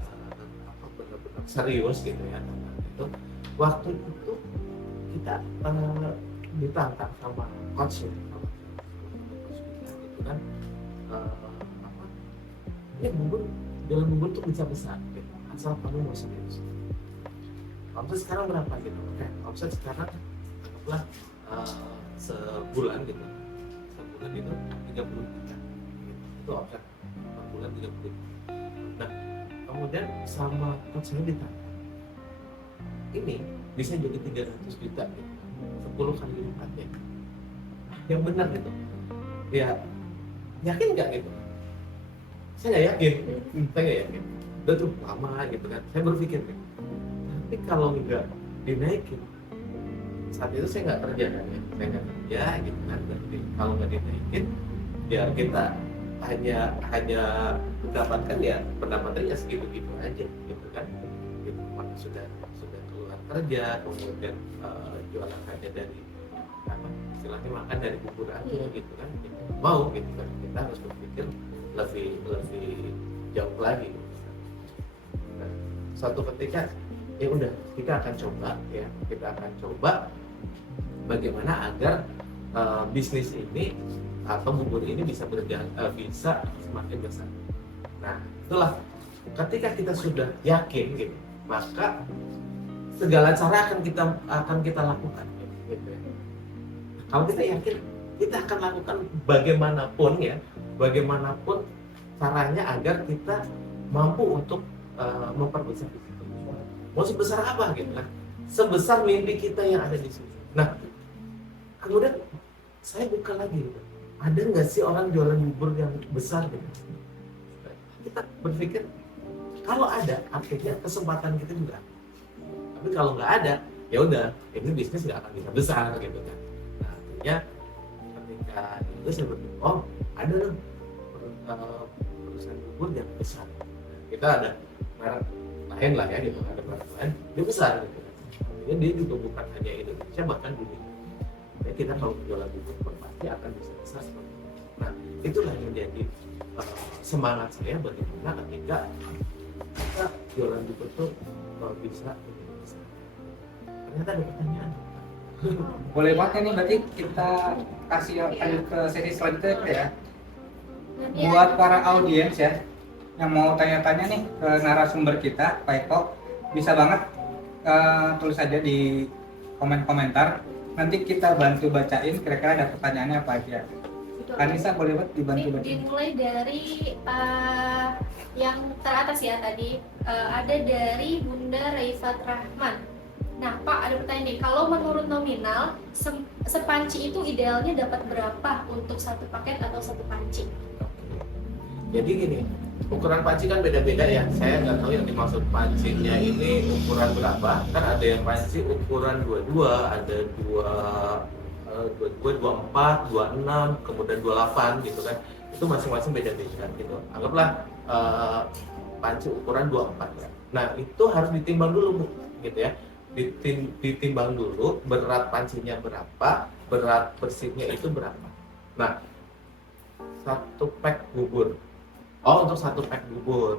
serius gitu ya, itu waktu itu kita ditantang sama coach ya, gitu kan, jualan bubur tuh bisa besar gitu, asal kamu mau serius. Omset sekarang berapa gitu? Oke, omset sekarang anggaplah sebulan gitu 30 juta gitu. Itu omset per bulan 30 juta. Nah, kemudian sama coach saya ditanya, ini bisa jadi 300 juta gitu, 10 kali lipat ya. Yang benar gitu. Ya, yakin nggak gitu? Saya nggak yakin. Udah tuh lama gitu kan. Saya berpikir, tapi kalau nggak dinaikin, saat itu saya nggak kerja kan ya, saya nggak kerja gitu kan. Berarti kalau nggak dinaikin ya kita hanya mendapatkan ya pendapatannya segitu-gitu aja gitu kan. Gitu. Maka sudah keluar kerja, kemudian jualan hanya dari apa istilahnya makan dari bubur aja gitu kan. Mau gitu kan, kita harus berpikir lebih jauh lagi. Nah, suatu ketika ya udah kita akan coba bagaimana agar bisnis ini atau bubur ini bisa bisa semakin besar. Nah, itulah ketika kita sudah yakin gitu, maka segala cara akan kita lakukan gitu ya. Kalau kita yakin, kita akan lakukan bagaimanapun caranya agar kita mampu untuk memperbesar itu. Mau sebesar apa gitu kan? Sebesar mimpi kita yang ada di sini. Nah, kemudian saya buka lagi gitu. Ada nggak sih orang jualan bubur yang besar gitu? Kita berpikir kalau ada, artinya kesempatan kita juga. Tapi kalau nggak ada, ya udah, ini bisnis nggak akan bisa besar gitu kan. Nah, artinya ketika itu saya berpikir, oh ada loh perusahaan bubur yang besar. Nah, kita ada merek lain lah ya gitu, ada merek lain, dia besar gitu kan. Artinya dia juga bukan hanya Indonesia, bahkan dunia. Ya, kita kalau jualan bubur pasti akan bisa besar seperti itu. Nah, itulah yang jadi semangat saya bagaimana ketika kita jualan bubur itu bisa besar. Ternyata ada pertanyaan. Boleh banget nih, berarti kita kasih lanjut ke sesi selanjutnya ya. Buat para audiens ya yang mau tanya-tanya nih ke narasumber kita, Pak Eko, bisa banget tulis aja di komentar. Nanti kita bantu bacain kira-kira ada pertanyaannya apa aja. Anissa boleh banget dibantu bacain. Dimulai dari yang teratas ya tadi, ada dari Bunda Raifat Rahman. Nah Pak, ada pertanyaan nih, kalau menurut nominal sepanci itu idealnya dapat berapa untuk satu paket atau satu panci? Jadi gini, ukuran panci kan beda-beda ya. Saya nggak tahu yang dimaksud pancinya ini ukuran berapa. Kan ada yang panci ukuran 22, ada 22, 24, 26, kemudian 28 gitu kan. Itu masing-masing beda-beda gitu. Anggaplah panci ukuran 24 ya. Nah, itu harus ditimbang dulu gitu ya. Ditimbang dulu berat pancinya berapa, berat bersihnya itu berapa. Nah, satu pack bubur. Oh, untuk satu pack bubur.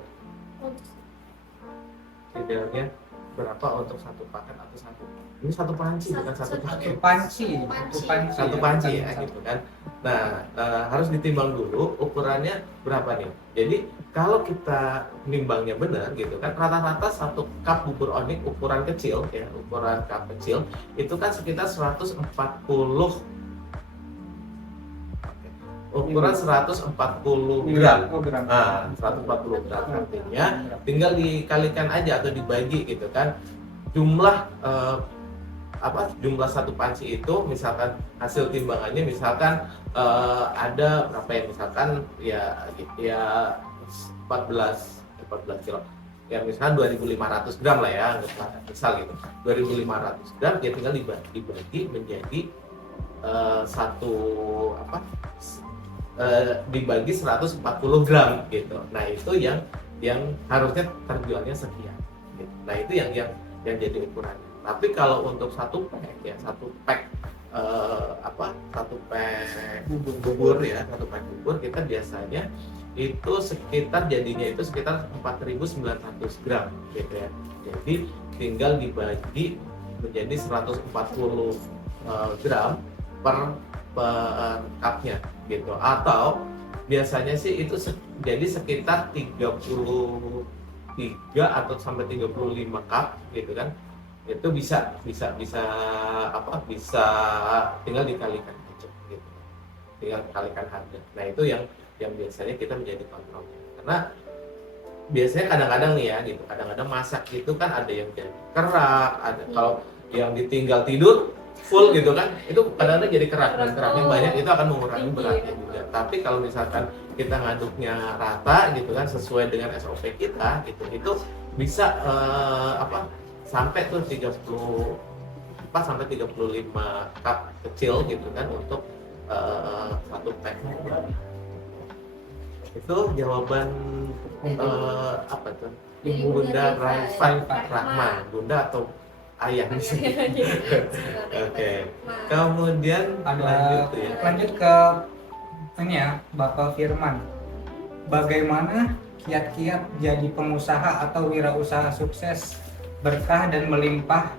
Idealnya berapa untuk satu paket atau satu? Ini satu panci bukan satu paket. Satu panci ya gitu kan. Nah, harus ditimbang dulu ukurannya berapa nih. Jadi kalau kita nimbangnya benar gitu kan, rata-rata satu cup bubur onik ukuran kecil ya, ukuran cup kecil itu kan sekitar 140 ukuran 140 gram. Nah, 140 gram artinya tinggal dikalikan aja atau dibagi gitu kan. Jumlah jumlah satu panci itu misalkan hasil timbangannya misalkan ada berapa ya, misalkan ya 14 kilo. Ya misalnya 2.500 gram lah ya, misal gitu. 2.500 gram ya tinggal dibagi menjadi dibagi 140 gram gitu. Nah, itu yang harusnya terjualnya sekian gitu. Nah, itu yang jadi ukurannya. Tapi kalau untuk satu pack bubur kita biasanya itu jadinya sekitar 4.900 gram gitu ya. Jadi tinggal dibagi menjadi 140 gram per cupnya gitu. Atau biasanya sih itu jadi sekitar 33 atau sampai 35 cup gitu kan. Itu bisa tinggal dikalikan aja gitu. Tinggal dikalikan harga. Nah, itu yang biasanya kita menjadi kontrolnya. Karena biasanya kadang-kadang nih ya gitu, kadang-kadang masak itu kan ada yang jadi kerak, ada kalau yang ditinggal tidur full gitu kan, itu kadang-kadang jadi kerak dan keraknya banyak, itu akan mengurangi beratnya juga. Tapi kalau misalkan kita ngaduknya rata gitu kan sesuai dengan SOP kita gitu, itu bisa sampai tuh 30 34 sampai 35 cup kecil gitu kan untuk satu pack. Itu jawaban apa tuh? Dari Bunda Bunda Raifah Rahma, Bunda atau ayah di sini. Oke. Kemudian Ada lanjut ya. lanjut ke ini ya, Bapak Firman. Bagaimana kiat-kiat jadi pengusaha atau wirausaha sukses, berkah dan melimpah?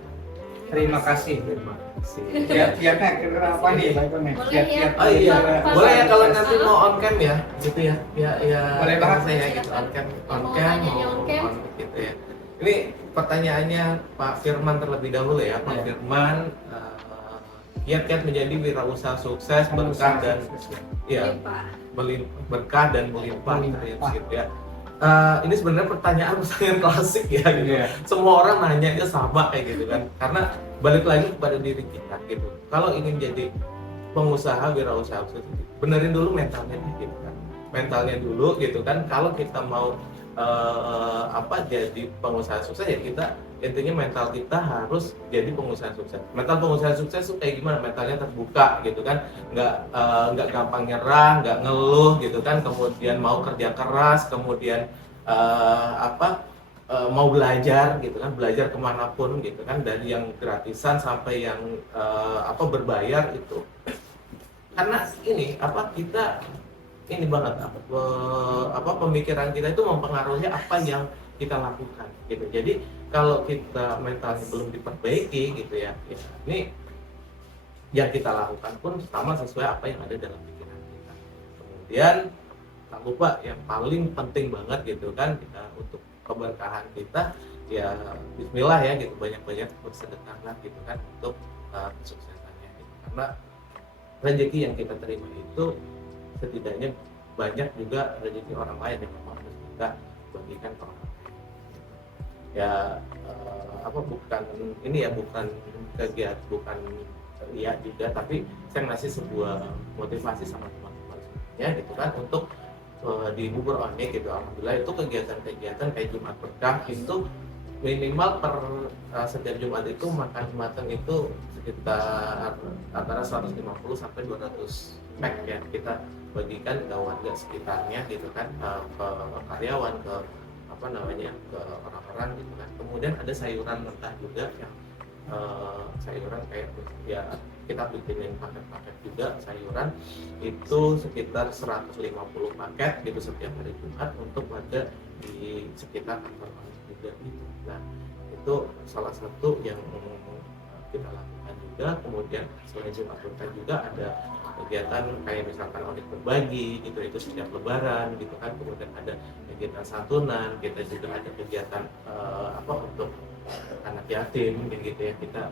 Terima kasih. Terima kasih. Kiat-kiatnya kira-kira apa nih? Boleh Kiat-kiat ya. Oh iya, Pak, boleh ya Pak, kalau Pak. nanti mau on cam ya, gitu ya. Ya. Boleh banget. Saya gitu on cam, Mau nanya on cam? gitu ya. Ini pertanyaannya Pak Firman terlebih dahulu ya, Pak Iya. Firman. Kiat-kiat menjadi wirausaha sukses, berkah dan ya berkah dan melimpah gitu ya. Ini sebenarnya pertanyaan sangat klasik ya gitu. Iya. Semua orang nanya sama kayak gitu kan. Karena balik lagi kepada diri kita gitu. Kalau ingin jadi pengusaha wirausaha sukses, benerin dulu mentalnya gitu kan. Mentalnya dulu gitu kan. Kalau kita mau jadi pengusaha sukses ya kita intinya mental kita harus jadi pengusaha sukses. Mental pengusaha sukses itu kayak gimana? Mentalnya terbuka gitu kan, nggak gampang nyerah, nggak ngeluh gitu kan, kemudian mau kerja keras, kemudian mau belajar gitu kan, belajar kemanapun gitu kan, dari yang gratisan sampai yang berbayar itu. Karena ini kita ini banget pemikiran kita itu mempengaruhi apa yang kita lakukan gitu. Jadi kalau kita mentalnya belum diperbaiki gitu ya, ini yang kita lakukan pun sama sesuai apa yang ada dalam pikiran kita. Kemudian tak lupa yang paling penting banget gitu kan, kita untuk keberkahan kita ya bismillah ya gitu, banyak-banyak bersedekahlah gitu kan untuk kesuksesannya gitu. Karena rezeki yang kita terima itu setidaknya banyak juga rezeki orang lain yang memang harus kita bagikan ke orang lain. Ya bukan ini ya, bukan kegiatan, bukan ria juga, tapi saya ngasih sebuah motivasi sama teman-teman semuanya gitu kan untuk di Bubur Onik gitu. Alhamdulillah itu kegiatan-kegiatan kayak Jumat Berkah itu minimal per setiap Jumat itu makan Jumatan itu sekitar antara 150 sampai 200 pack ya kita bagikan ke warga sekitarnya gitu kan, ke karyawan, ke ke orang-orang gitu kan. Kemudian ada sayuran mentah juga yang sayuran kayak ya kita bikinin paket-paket juga sayuran itu sekitar 150 paket gitu setiap hari Jumat untuk warga di sekitar kantor juga gitu. Nah itu salah satu yang kita lakukan juga. Kemudian selain Jumat Berkah juga ada kegiatan kayak misalkan Onik berbagi gitu, itu setiap lebaran gitu kan. Kemudian ada kegiatan santunan, kita juga ada kegiatan untuk anak yatim gitu ya, kita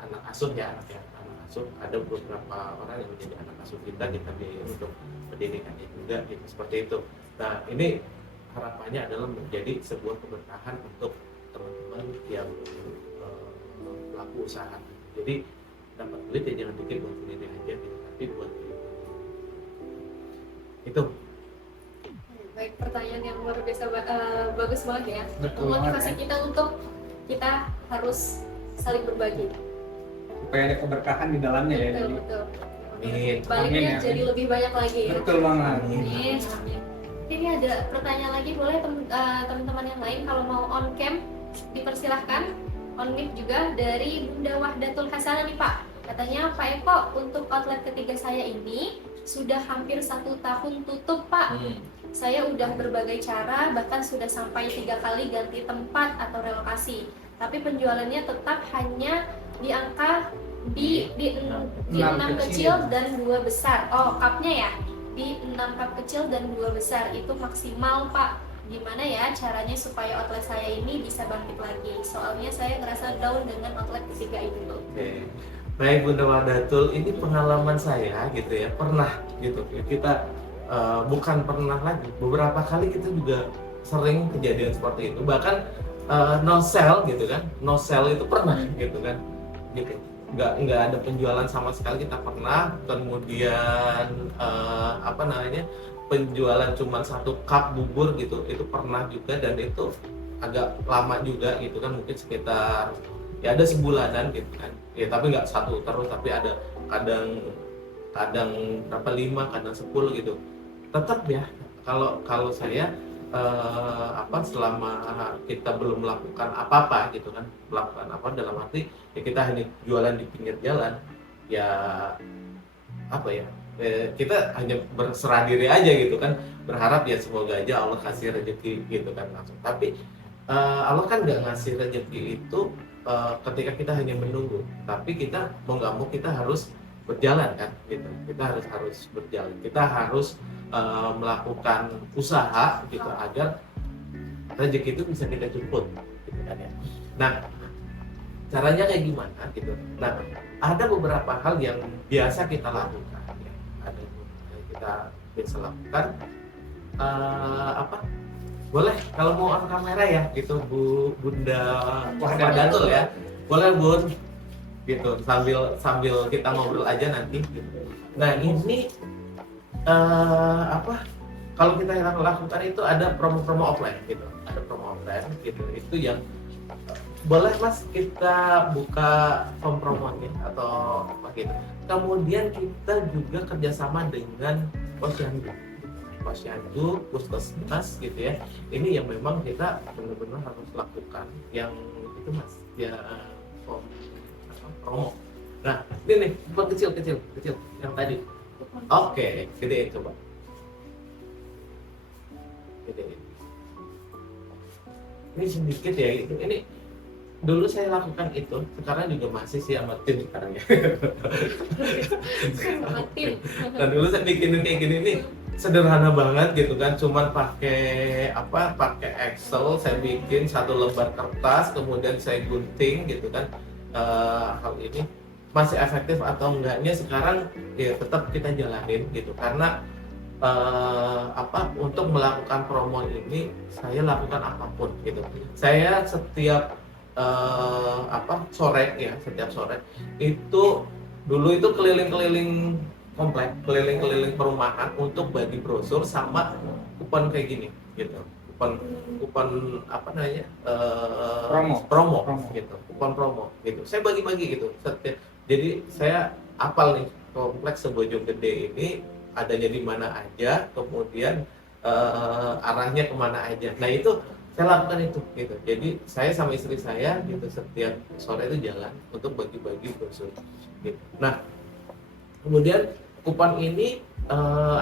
anak asuh ya, anak asuh, ada beberapa orang yang menjadi anak asuh kita biayai untuk pendidikannya juga gitu, seperti itu. Nah ini harapannya adalah menjadi sebuah keberkahan untuk teman-teman yang pelaku usaha. Jadi dapat duit ya jangan dikit buat sendiri aja gitu, tapi buat itu. Baik, pertanyaan yang luar biasa bagus banget ya. Betul Memotivasi banget, ya. kita untuk kita harus saling berbagi. Supaya ada keberkahan di dalamnya ya. Betul, Jadi betul. Amin. Baliknya Amin ya. jadi lebih banyak lagi ya. betul banget. Amin. Amin. Ini ada pertanyaan lagi, boleh teman-teman yang lain kalau mau on cam dipersilahkan, on mic juga dari Bunda Wahdatul Hasanah nih Pak. Katanya Pak Eko, untuk outlet ketiga saya ini sudah hampir 1 tahun tutup Pak. Saya udah berbagai cara, bahkan sudah sampai 3 kali ganti tempat atau relokasi. Tapi penjualannya tetap hanya di angka di 6 kecil dan 2 besar. Oh, cupnya ya? Di 6 cup kecil dan 2 besar itu maksimal Pak. Gimana ya caranya supaya outlet saya ini bisa bangkit lagi? Soalnya saya ngerasa down dengan outlet ketiga ini. Oke. Baik Bunda Wahdatul, ini pengalaman saya gitu ya, pernah gitu kita bukan pernah lagi, beberapa kali kita juga sering kejadian seperti itu. Bahkan no sell gitu kan, no sell itu pernah gitu kan, gitu. Nggak ada penjualan sama sekali kita pernah. Kemudian penjualan cuma 1 cup bubur gitu, itu pernah juga. Dan itu agak lama juga gitu kan, mungkin sekitar ya ada sebulanan gitu kan ya, tapi nggak satu terus, tapi ada kadang berapa 5, kadang 10 gitu. Tetap ya, kalau saya selama kita belum melakukan apa-apa gitu kan, melakukan apa dalam arti ya kita hanya jualan di pinggir jalan ya, kita hanya berserah diri aja gitu kan, berharap ya semoga aja Allah kasih rezeki gitu kan langsung. Tapi Allah kan nggak ngasih rezeki itu ketika kita hanya menunggu, tapi kita mau nggak mau kita harus berjalan kan gitu. Kita harus berjalan, kita harus melakukan usaha gitu agar rezeki itu bisa kita jemput gitu kan ya. Nah, caranya kayak gimana gitu. Nah, ada beberapa hal yang biasa kita lakukan ya. Ada yang kita biasa lakukan boleh kalau mau on kamera ya gitu Bunda Wahdatul ya. Boleh Bun gitu, sambil kita ngobrol aja nanti gitu. Nah, ini kalau kita lakukan itu ada promo-promo offline gitu, ada promo offline gitu, itu yang boleh Mas kita buka form promonya atau apa gitu. Kemudian kita juga kerjasama dengan Posyandu, Puskesmas gitu ya. Ini yang memang kita benar-benar harus lakukan yang itu Mas ya, promo. Nah, ini nih kecil yang tadi. Oke, gedein coba. Gedein. Ini sedikit ya, ini dulu saya lakukan itu, sekarang juga masih sih sama tim sekarang ya. Dan dulu saya bikinin kayak gini nih, sederhana banget gitu kan, cuman pakai Excel, saya bikin satu lembar kertas, kemudian saya gunting gitu kan. Hal ini masih efektif atau enggaknya sekarang ya tetap kita jalanin gitu, karena untuk melakukan promo ini saya lakukan apapun gitu. Saya setiap setiap sore itu dulu itu keliling-keliling komplek, keliling-keliling perumahan untuk bagi brosur sama kupon kayak gini gitu. Kupon promo gitu, kupon promo gitu. Saya bagi-bagi gitu. Jadi saya apal nih kompleks Sebojonggede ini adanya di mana aja, kemudian arahnya kemana aja. Nah itu saya lakukan itu gitu. Jadi saya sama istri saya gitu setiap sore itu jalan untuk bagi-bagi brosur gitu. Nah kemudian kupon ini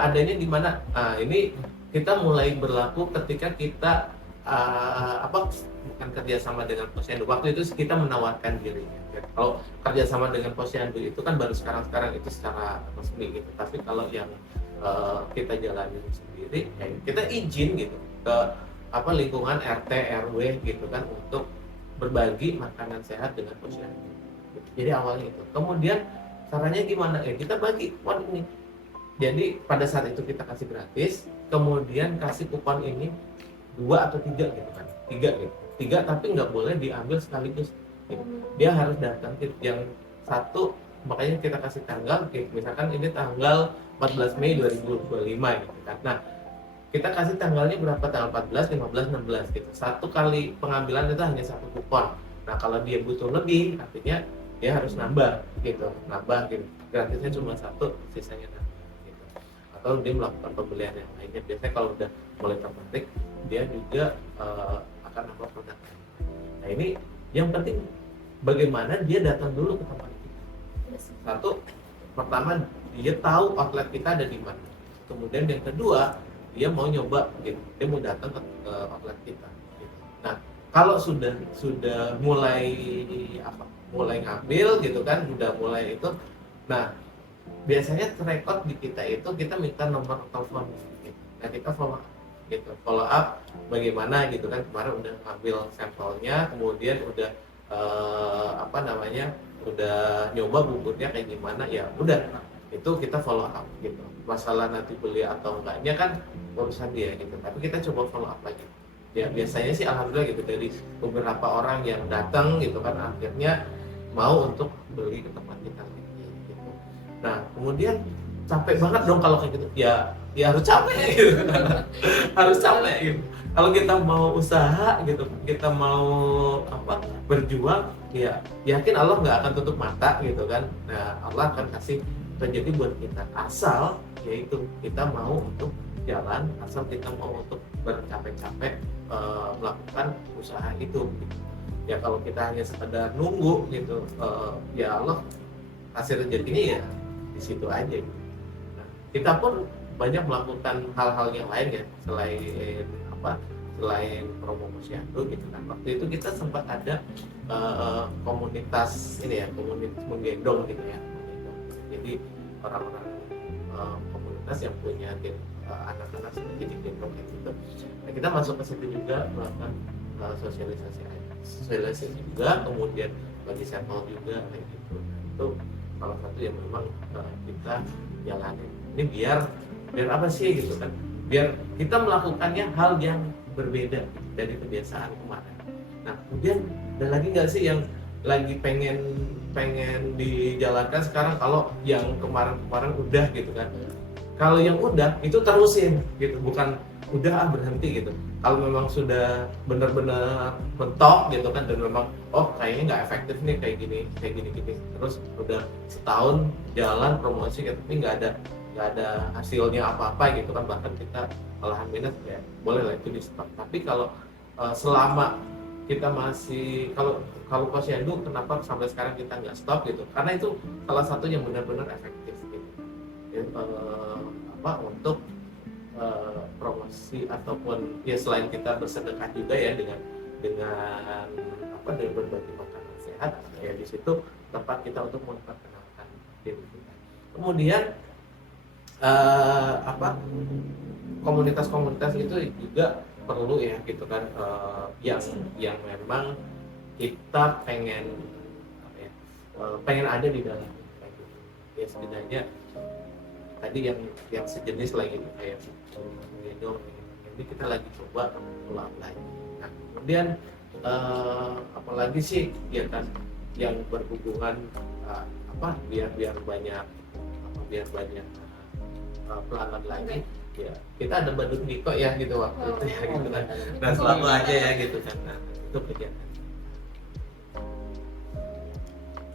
adanya di mana? Nah ini kita mulai berlaku ketika kita bukan kerjasama dengan Posyandu. Waktu itu kita menawarkan diri. Kalau kerjasama dengan Posyandu itu kan baru sekarang itu secara resmi gitu. Tapi kalau yang kita jalanin sendiri, ya kita izin gitu ke lingkungan RT RW gitu kan untuk berbagi makanan sehat dengan Posyandu. Jadi awalnya itu. Kemudian caranya gimana? Ya kita bagi kupon ini. Jadi pada saat itu kita kasih gratis, kemudian kasih kupon ini 2 atau 3 gitu kan, 3 gitu, 3 tapi nggak boleh diambil sekaligus gitu. Dia harus datang yang satu, makanya kita kasih tanggal gitu. Misalkan ini tanggal 14 Mei 2025 gitu kan. Nah kita kasih tanggalnya berapa, tanggal 14, 15, 16 gitu. Satu kali pengambilan itu hanya 1 kupon. Nah kalau dia butuh lebih, artinya dia harus nambah gitu, gratisnya cuma 1, sisanya nambah. Atau dia melakukan pembelian yang lainnya. Biasanya kalau udah mulai tertarik, dia juga akan nambah produk. Nah ini yang penting bagaimana dia datang dulu ke tempat kita. Satu, pertama dia tahu outlet kita ada di mana. Kemudian yang kedua, dia mau nyoba gitu, dia mau datang ke outlet kita gitu. Nah kalau sudah mulai ngambil gitu kan, udah mulai itu, nah biasanya record di kita itu kita minta nomor telepon gitu. Nah kita follow up bagaimana gitu kan, kemarin udah ngambil sampelnya, kemudian udah udah nyoba buburnya kayak gimana, ya udah itu kita follow up gitu. Masalah nanti beli atau enggaknya kan urusan dia gitu, tapi kita coba follow up lagi. Ya biasanya sih alhamdulillah gitu, dari beberapa orang yang datang gitu kan akhirnya mau untuk beli ke tempat kita gitu. Nah kemudian capek banget dong kalau kayak gitu. Ya harus capek gitu. Harus capek gitu. Kalau kita mau usaha gitu, kita mau berjuang, ya yakin Allah nggak akan tutup mata gitu kan. Nah, Allah akan kasih rezeki buat kita, asal yaitu kita mau untuk jalan, asal kita mau untuk bercapek-capek melakukan usaha itu gitu. Ya kalau kita hanya sekedar nunggu gitu, ya Allah kasih rezeki ya di situ aja gitu. Nah, kita pun banyak melakukan hal-hal yang lain ya, selain promo posyandu gitu kan. Waktu itu kita sempat ada komunitas ini ya, komunitas menggendong gitu ya. Jadi orang-orang komunitas yang punya anak-anak seperti digendong kayak gitu. Nah, kita masuk ke situ juga melakukan sosialisasi juga, kemudian bagi sampel juga kayak gitu. Nah, itu salah satu yang memang kita jalani. Ini biar apa sih gitu kan? Biar kita melakukannya hal yang berbeda dari kebiasaan kemarin. Nah, kemudian ada lagi nggak sih yang lagi pengen dijalankan sekarang kalau yang kemarin udah gitu kan? Kalau yang udah itu terusin gitu, bukan udah berhenti gitu. Kalau memang sudah benar-benar mentok gitu kan, dan memang kayaknya nggak efektif nih kayak gini, terus udah setahun jalan promosi gitu, tapi nggak ada hasilnya apa-apa gitu kan, bahkan kita malahan minus, ya boleh lah itu di stop. Tapi kalau selama kita masih kalau posyandu, kenapa sampai sekarang kita nggak stop gitu? Karena itu salah satu yang benar-benar efektif gitu. Untuk promosi ataupun ya selain kita bersedekah juga ya dengan berbagi makanan sehat, ya di situ tempat kita untuk memperkenalkan diri kita. Kemudian komunitas-komunitas itu juga perlu ya gitu kan, yang memang kita pengen ada di dalam gitu. Ya setidaknya tadi yang sejenis lagi kayak gendong, ini kita lagi coba ulang lagi. Nah, kemudian apalagi sih ya kan yang berhubungan biar banyak pelanggan lagi, ya kita ada badut Niko ya gitu waktu itu ya gitu kan. Nah, selalu aja ya gitu kan. Nah, itu kegiatan.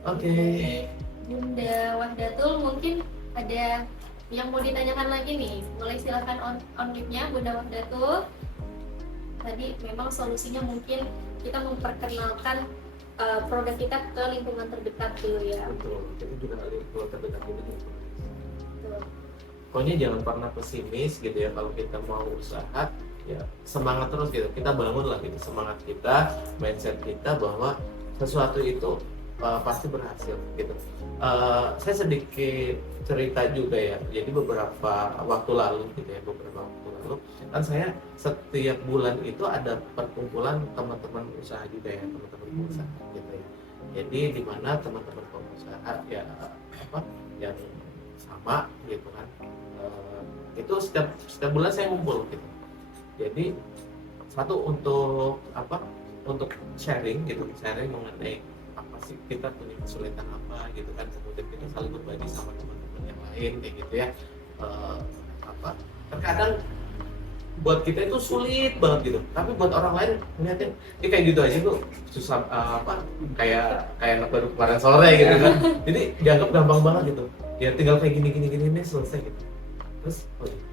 Oke. Bunda Wahdatul, mungkin ada yang mau ditanyakan lagi nih, boleh silakan on mic-nya Bunda Wahdatul. Tadi memang solusinya mungkin kita memperkenalkan produk kita ke lingkungan terdekat dulu ya. Betul, itu juga lingkungan terdekat itu. Betul. Pokoknya jangan pernah pesimis gitu ya, kalau kita mau usaha ya semangat terus gitu, kita bangun lah gitu semangat kita, mindset kita bahwa sesuatu itu pasti berhasil gitu. Saya sedikit cerita juga ya, jadi beberapa waktu lalu kan saya setiap bulan itu ada perkumpulan teman-teman usaha juga ya, teman-teman pengusaha gitu ya. Jadi di mana teman-teman pengusaha ya yang sama gitu kan, itu setiap bulan saya ngumpul gitu. Jadi satu untuk sharing mengenai apa sih kita punya kesulitan apa gitu kan, kemudian kita saling berbagi sama teman-teman yang lain kayak gitu ya. Terkadang buat kita itu sulit banget gitu, tapi buat orang lain ngeliatin kayak gitu aja tuh susah, kayak anak baru kemarin sore gitu kan. Jadi dianggap gampang banget gitu ya, tinggal kayak gini selesai gitu. Terus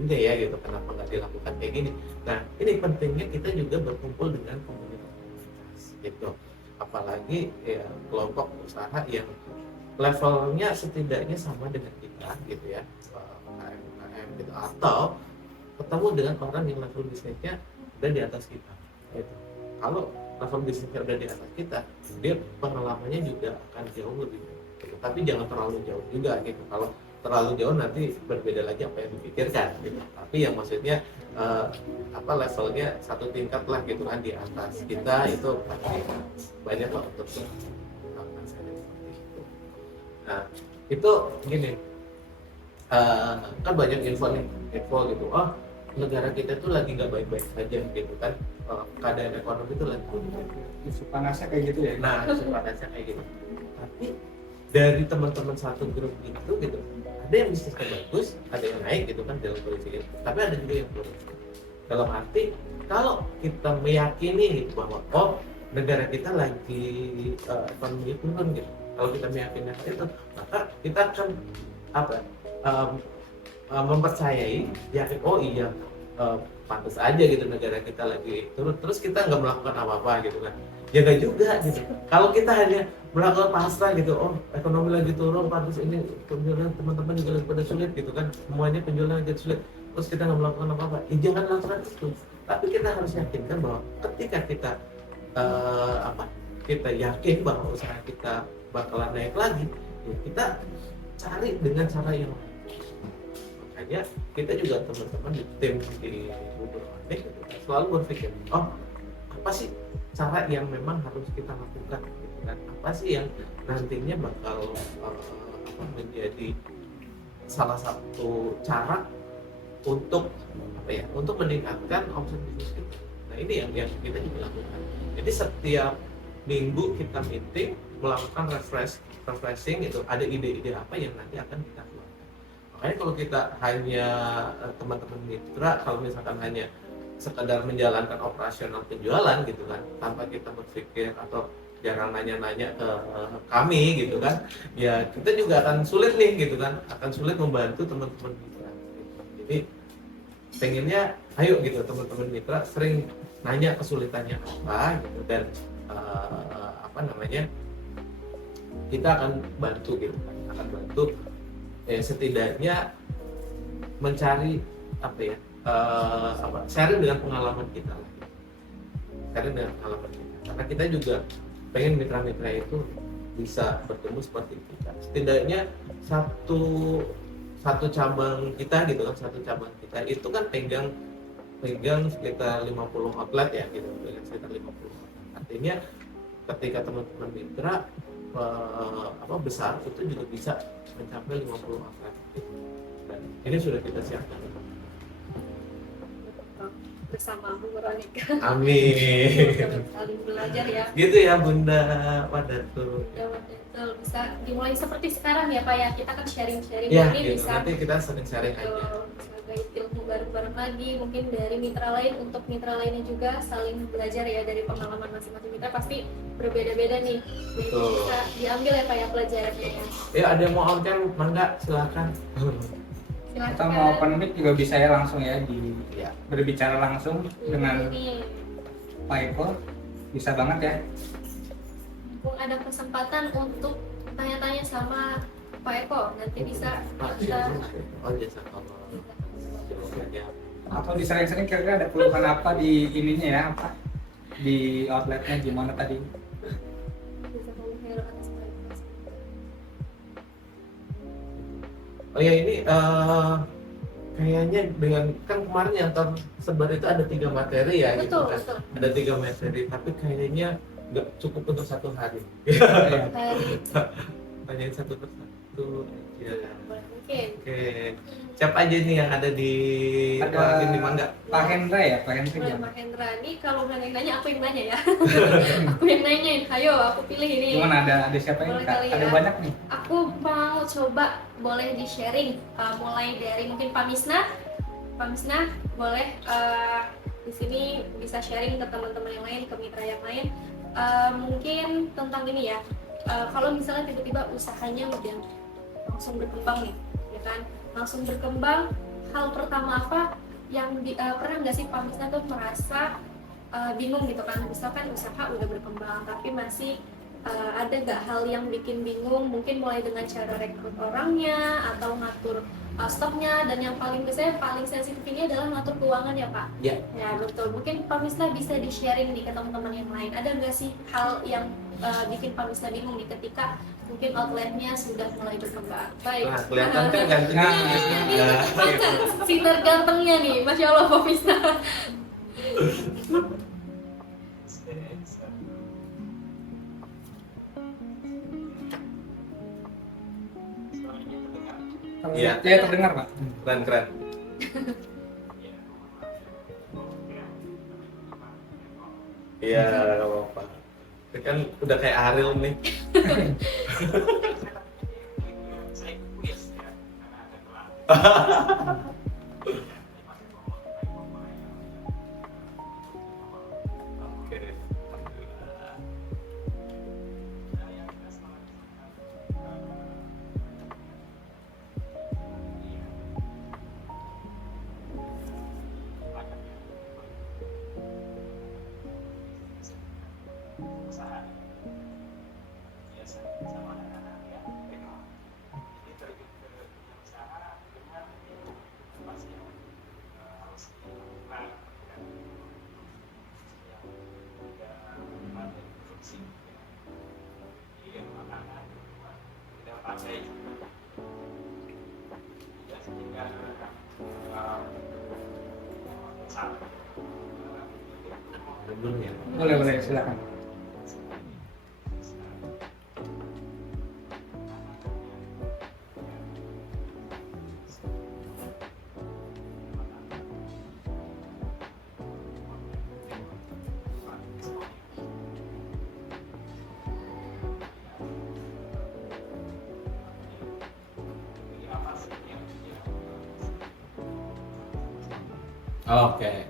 juga ya gitu, kenapa nggak dilakukan kayak gini. Nah, ini pentingnya kita juga berkumpul dengan komunitas gitu, apalagi ya kelompok usaha yang levelnya setidaknya sama dengan kita gitu ya, UKM gitu, atau ketemu dengan orang yang level bisnisnya udah di atas kita gitu. Kalau level bisnisnya udah di atas kita, dia pengalamannya juga akan jauh lebih gitu. Tapi jangan terlalu jauh juga gitu. Kalau terlalu jauh nanti berbeda lagi apa yang dipikirkan gitu. Tapi yang maksudnya levelnya satu tingkat lah gitu kan di atas kita, itu pasti banyak lah untuk melakukan seperti itu. Nah, itu gini, kan banyak info gitu, negara kita tuh lagi nggak baik-baik saja gitu kan, keadaan ekonomi itu lagi Isu panasnya kayak gitu ya. nah, isu panasnya kayak gitu. Tapi dari teman-teman satu grup itu gitu, ada yang bisnisnya bagus, ada yang naik gitu kan dalam kondisi itu, tapi ada juga yang turun. Dalam arti kalau kita meyakini gitu bahwa oh negara kita lagi ekonomi turun gitu, kalau kita meyakini itu, maka kita akan apa mempercayai, yakin oh iya pantas aja gitu negara kita lagi turun, terus kita nggak melakukan apa-apa gitu kan. Ya nggak juga gitu. Kalau kita hanya melakukan pasrah gitu, oh ekonomi lagi turun, pantas ini penjualan teman-teman juga lagi pada sulit gitu kan, semuanya penjualan lagi sulit, terus kita nggak melakukan apa-apa, ya jangan lakukan itu. Tapi kita harus yakinkan bahwa ketika kita kita yakin bahwa usaha kita bakalan naik lagi, ya kita cari dengan cara yang lain. Makanya kita juga teman-teman di tim di Bubur Onik gitu, selalu berpikir, oh apa sih cara yang memang harus kita lakukan gitu kan? Apa sih yang nantinya bakal menjadi salah satu cara untuk untuk meningkatkan omset bisnis kita. Nah ini yang kita juga lakukan. Jadi setiap minggu kita meeting, melakukan refreshing itu, ada ide-ide apa yang nanti akan kita keluarkan. Makanya kalau kita hanya teman-teman mitra, kalau misalkan hanya sekedar menjalankan operasional penjualan gitu kan, tanpa kita berpikir atau jarang nanya-nanya ke kami gitu kan, ya kita juga akan sulit nih gitu kan, akan sulit membantu teman-teman mitra gitu. Jadi pengennya ayo gitu teman-teman mitra sering nanya kesulitannya apa gitu, dan kita akan bantu gitu kan, akan bantu setidaknya mencari sharing dengan pengalaman kita lah, sharing dengan pengalaman kita, karena kita juga pengen mitra-mitra itu bisa bertemu seperti kita, setidaknya satu cabang kita gitu kan, satu cabang kita itu kan pegang sekitar 50 outlet ya gitu, pegang sekitar 50 outlet. Artinya ketika teman-teman mitra besar itu juga bisa mencapai 50 outlet gitu. Dan ini sudah kita siapkan bersama Bubur Onik. Amin. Saling belajar ya. Gitu ya Bunda Wadatul. Ya betul, bisa dimulai seperti sekarang ya Pak ya, kita kan sharing-sharing Ya ini gitu, bisa nanti kita sering sharing aja. sebagai ilmu bareng-bareng lagi, mungkin dari mitra lain untuk mitra lainnya juga saling belajar ya dari pengalaman masing-masing mitra, pasti berbeda-beda nih. Jadi Betul. bisa diambil ya Pak ya pelajarannya. Ya ada yang mau on-cam, mangga silakan. Silakan. Atau mau open mic juga bisa ya langsung ya Ya. berbicara langsung dengan Ini Pak Eko, bisa banget ya. mumpung ada kesempatan untuk tanya-tanya sama Pak Eko, nanti bisa kita Oh jasa Allah. Jawabannya. Atau di sering-sering kira-kira ada keluhan apa di ininya ya, apa di outletnya gimana tadi? bisa mengheru atas Pak. Oh ya ini kayaknya dengan kan kemarin yang tersebar itu ada 3 materi ya gitu Betul, kan. betul. Ada 3 materi, tapi kayaknya nggak cukup untuk 1 hari. Hari Tanyain satu persatu aja. mungkin. Oke, siapa aja nih yang ada di Ada ini Mangga? Pak Hendra ya, Pak Hendra Boleh gimana? Pak Hendra, ini kalau nggak nanya aku yang nanya ya. Aku yang nanyain, ayo aku pilih ini. Gimana ada siapa yang Boleh kali ada ya. banyak nih? Aku mau coba, boleh di sharing mulai dari mungkin Pak Misna. Pak Misna boleh di sini bisa sharing ke teman-teman yang lain, ke mitra yang lain. Mungkin tentang ini ya. Kalau misalnya tiba-tiba usahanya udah langsung berkembang nih, ya kan? Langsung berkembang. Hal pertama apa yang pernah nggak sih Pak Misna tuh merasa bingung gitu kan? Misalkan usaha udah berkembang, tapi masih ada nggak hal yang bikin bingung, mungkin mulai dengan cara rekrut orangnya atau ngatur stoknya, dan yang paling biasanya paling sensitif ini adalah ngatur keuangan ya Pak. Ya. Ya betul, mungkin Pak Misna bisa di sharing nih ke teman-teman yang lain, ada nggak sih hal yang bikin Pak Misna bingung nih ketika mungkin outletnya sudah mulai berkembang. Baik. Nah, kelihatan kan gantengnya. Ini Nah, kan sinar gantengnya nih, Masya Allah Pak Misna. Iya. Ya terdengar Pak. keren. Iya, nggak apa-apa. Itu kan udah kayak Ariel nih. Oke. Belum ya? Boleh, silakan. Oke.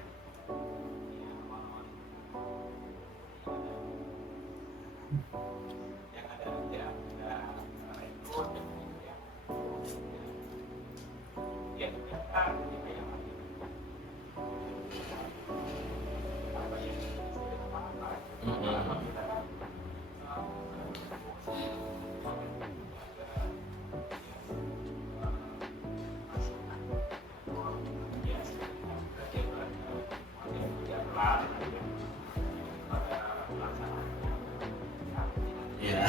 Ya.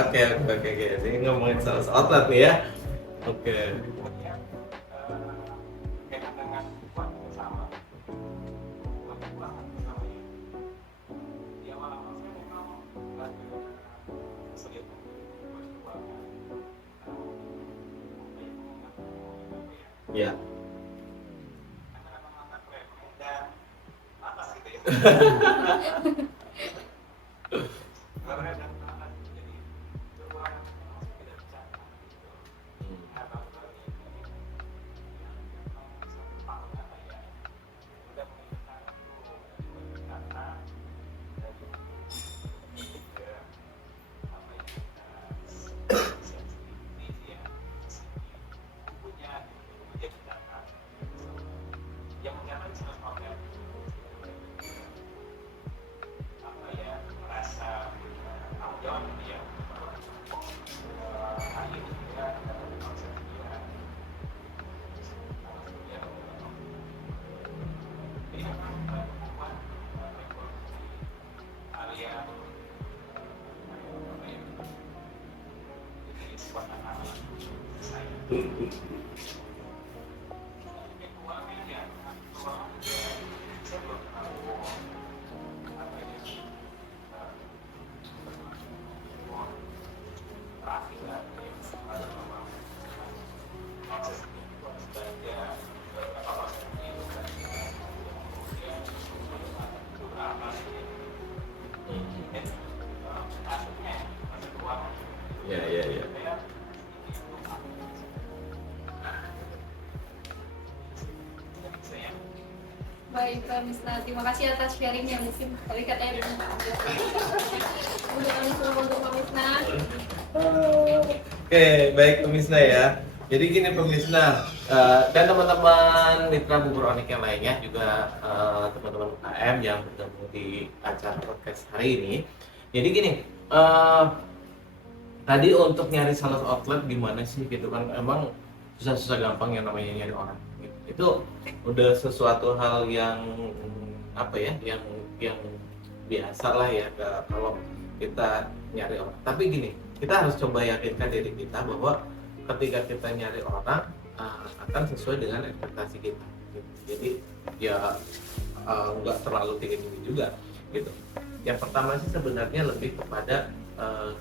Oke. Ini ngomongin soal outlet nih ya. Oke. Ya. Ya. Baik, Kak Misna, terima kasih atas sharingnya. Mungkin tadi katanya ada udah kami suruh untuk Kak Misna. Oke, baik pemisna ya. Jadi gini pemisna, dan teman-teman mitra bubur onik yang lainnya juga teman-teman UKM yang bergabung di acara podcast hari ini. Jadi gini, tadi untuk nyari sales outlet gimana sih gitu kan, emang susah-susah gampang yang namanya nyari orang. Itu udah sesuatu hal yang apa ya, yang biasa lah ya kalau kita nyari orang. Tapi gini, kita harus coba yakinkan diri kita bahwa ketika kita nyari orang akan sesuai dengan ekspektasi kita. Jadi ya nggak terlalu tinggi juga gitu. Yang pertama sih sebenarnya lebih kepada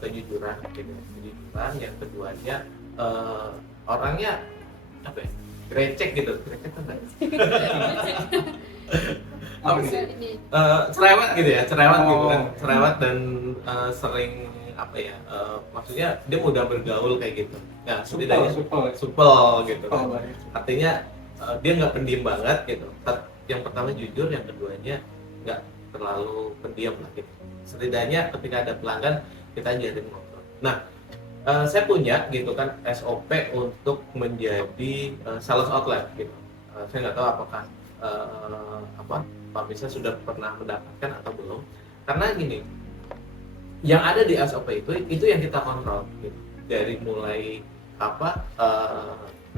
kejujuran gitu. Kejujuran. Yang keduanya orangnya apa ya, grecek gitu, grecek kan Apa sih? cerewet gitu ya, cerewet gitu kan, Oh. cerewet dan sering apa ya, maksudnya dia mudah bergaul kayak gitu. Nah, setidaknya Supel. supel gitu kan. Supel banget. Artinya dia nggak pendiam banget gitu. Yang pertama jujur, yang keduanya nggak terlalu pendiam lah gitu. Setidaknya ketika ada pelanggan kita ajarin ngobrol. Nah, saya punya gitu kan SOP untuk menjadi sales outlet gitu. Saya nggak tahu apakah Pak Misha sudah pernah mendapatkan atau belum. Karena gini, yang ada di SOP itu yang kita kontrol gitu. Dari mulai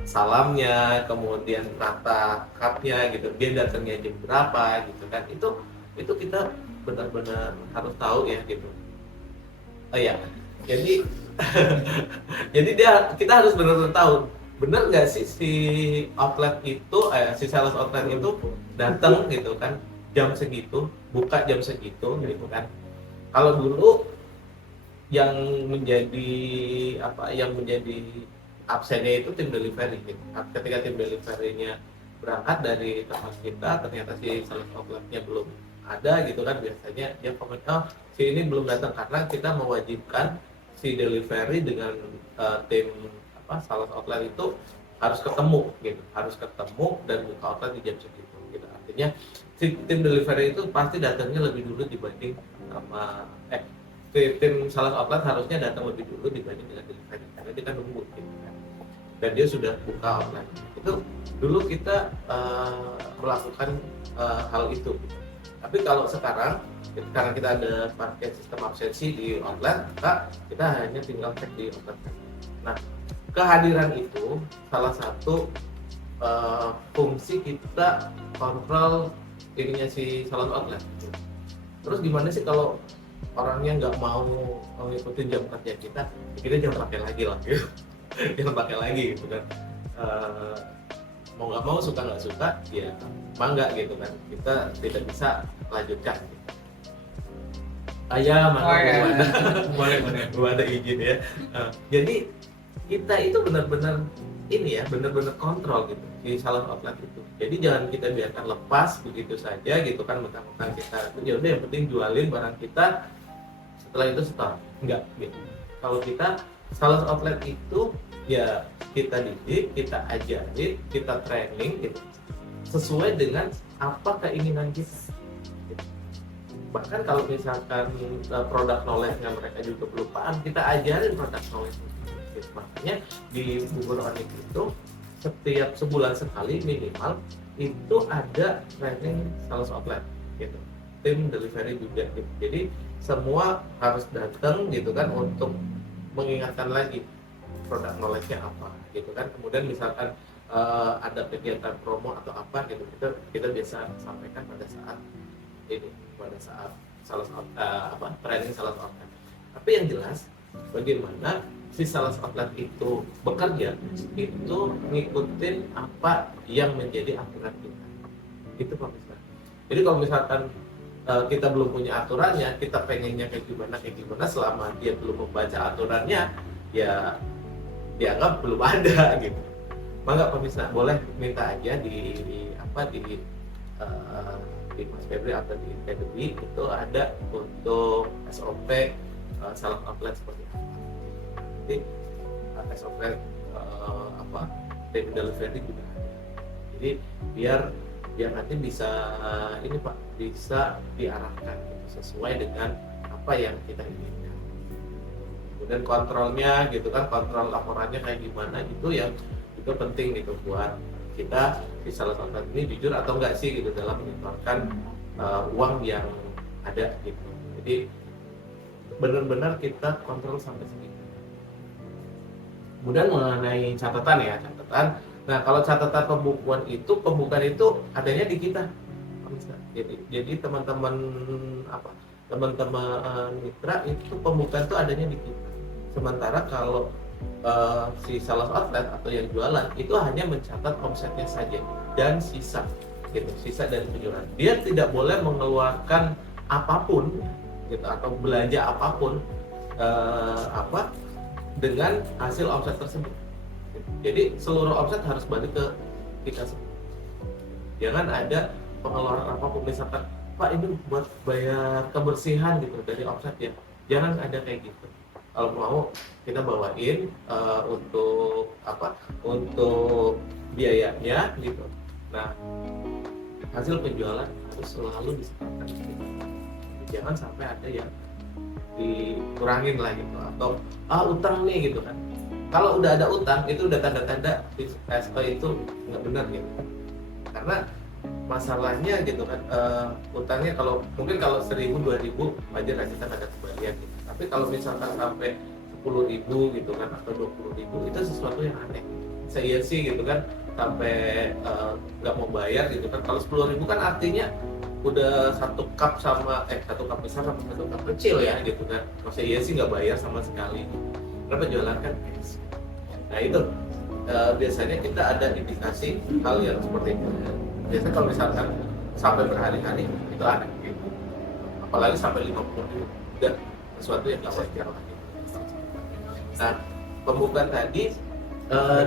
salamnya, kemudian tata cupnya gitu, dia datangnya jam berapa gitu kan, itu kita benar-benar harus tahu ya gitu. Ya, jadi kita harus benar-benar tahu benar nggak sih si outlet itu, si sales outlet itu datang gitu kan jam segitu, buka jam segitu gitu kan. Kalau dulu yang menjadi absennya itu tim delivery gitu. Ketika tim delivery-nya berangkat dari tempat kita, ternyata si sales outlet-nya belum ada gitu kan, biasanya dia komen, si ini belum datang, karena kita mewajibkan si delivery dengan tim sales outlet itu harus ketemu gitu, dan buka outlet di jam segitu gitu. Artinya si tim delivery itu pasti datangnya lebih dulu dibanding sama tim sales outlet harusnya datang lebih dulu dibanding dengan delivery, karena kita nunggu gitu kan, dan dia sudah buka outlet. Itu dulu kita melakukan hal itu gitu. Tapi kalau sekarang karena kita ada pakai sistem absensi di outlet, maka kita hanya tinggal cek di outlet. Nah, kehadiran itu salah satu fungsi kita kontrol ininya si sales outlet. Terus gimana sih kalau orangnya nggak mau ngikutin jam kerja kita jangan pakai lagi lah gitu. Jangan pakai lagi gitu kan. Mau nggak mau, suka nggak suka ya mangga gitu kan, kita tidak bisa lanjutkan gitu. Boleh ada izin ya. Jadi kita itu benar-benar benar-benar kontrol gitu di sales outlet itu. Jadi jangan kita biarkan lepas begitu saja gitu kan, mentang-mentang kita ya udah yang penting jualin barang kita, setelah itu store. Enggak gitu. Kalau kita sales outlet itu ya kita didik, kita ajarin, kita training gitu, sesuai dengan apa keinginan kita gitu. Bahkan kalau misalkan produk knowledge-nya mereka juga belum paham, kita ajarin produk knowledge gitu. Makanya di Bubur Onik itu setiap sebulan sekali minimal itu ada training sales outlet gitu, tim delivery juga gitu. Jadi semua harus datang gitu kan untuk mengingatkan lagi produk knowledge-nya apa gitu kan. Kemudian misalkan ada kegiatan promo atau apa gitu, kita biasa sampaikan pada saat sales training sales outlet. Tapi yang jelas bagaimana si sales outlet itu bekerja itu ngikutin apa yang menjadi aturan kita. Itu Pak Misha. Jadi kalau misalkan kita belum punya aturannya, kita pengennya kayak gimana, selama dia belum membaca aturannya, ya dianggap belum ada gitu. Maka Pak Misha boleh minta aja di Mas Febri atau di Academy itu ada untuk SOP sales outlet seperti apa. Nanti SOP tim delivery juga ada. Jadi biar nanti bisa bisa diarahkan gitu, sesuai dengan apa yang kita inginkan. Kemudian kontrolnya gitu kan, kontrol laporannya kayak gimana itu yang juga penting gitu buat kita di sales outlet ini jujur atau enggak sih gitu dalam menyetorkan uang yang ada gitu. Jadi benar-benar kita kontrol sampai segitu. Kemudian mengenai catatan. Nah, kalau catatan pembukuan itu adanya di kita. Jadi teman-teman mitra itu pembukaan itu adanya di kita. Sementara kalau si sales outlet atau yang jualan itu hanya mencatat omsetnya saja dan sisa dari penjualan. Dia tidak boleh mengeluarkan apapun gitu atau belanja apapun dengan hasil omset tersebut. Jadi seluruh omset harus balik ke kita semua. Jangan ada pengeluaran apapun, misalkan Pak ini buat bayar kebersihan gitu dari omset ya, jangan ada kayak gitu. Kalau mau kita bawain untuk apa, untuk biayanya gitu. Nah, hasil penjualan harus selalu disertakan gitu. Jangan sampai ada yang dikurangin lah gitu, atau utang nih gitu kan. Kalau udah ada utang itu udah tanda-tanda SPO itu nggak benar gitu. Karena masalahnya gitu kan, utangnya kalau mungkin kalau 1.000 2.000 wajar aja kan ada kembalian gitu. Tapi kalau misalkan sampai 10.000 gitu kan atau 20.000 itu sesuatu yang aneh. Saya sih gitu kan sampai nggak mau bayar gitu kan. Kalau 10.000 kan artinya udah satu cup besar sama satu cup kecil ya gitu kan. Masa iya sih nggak bayar sama sekali. Kenapa jualan kan cash. Nah itu biasanya kita ada indikasi hal yang seperti itu. Biasanya kalau misalkan sampai berhari-hari itu aneh gitu. Apalagi sampai 50.000 udah sesuatu yang nggak wajar lagi. Nah, pembukaan tadi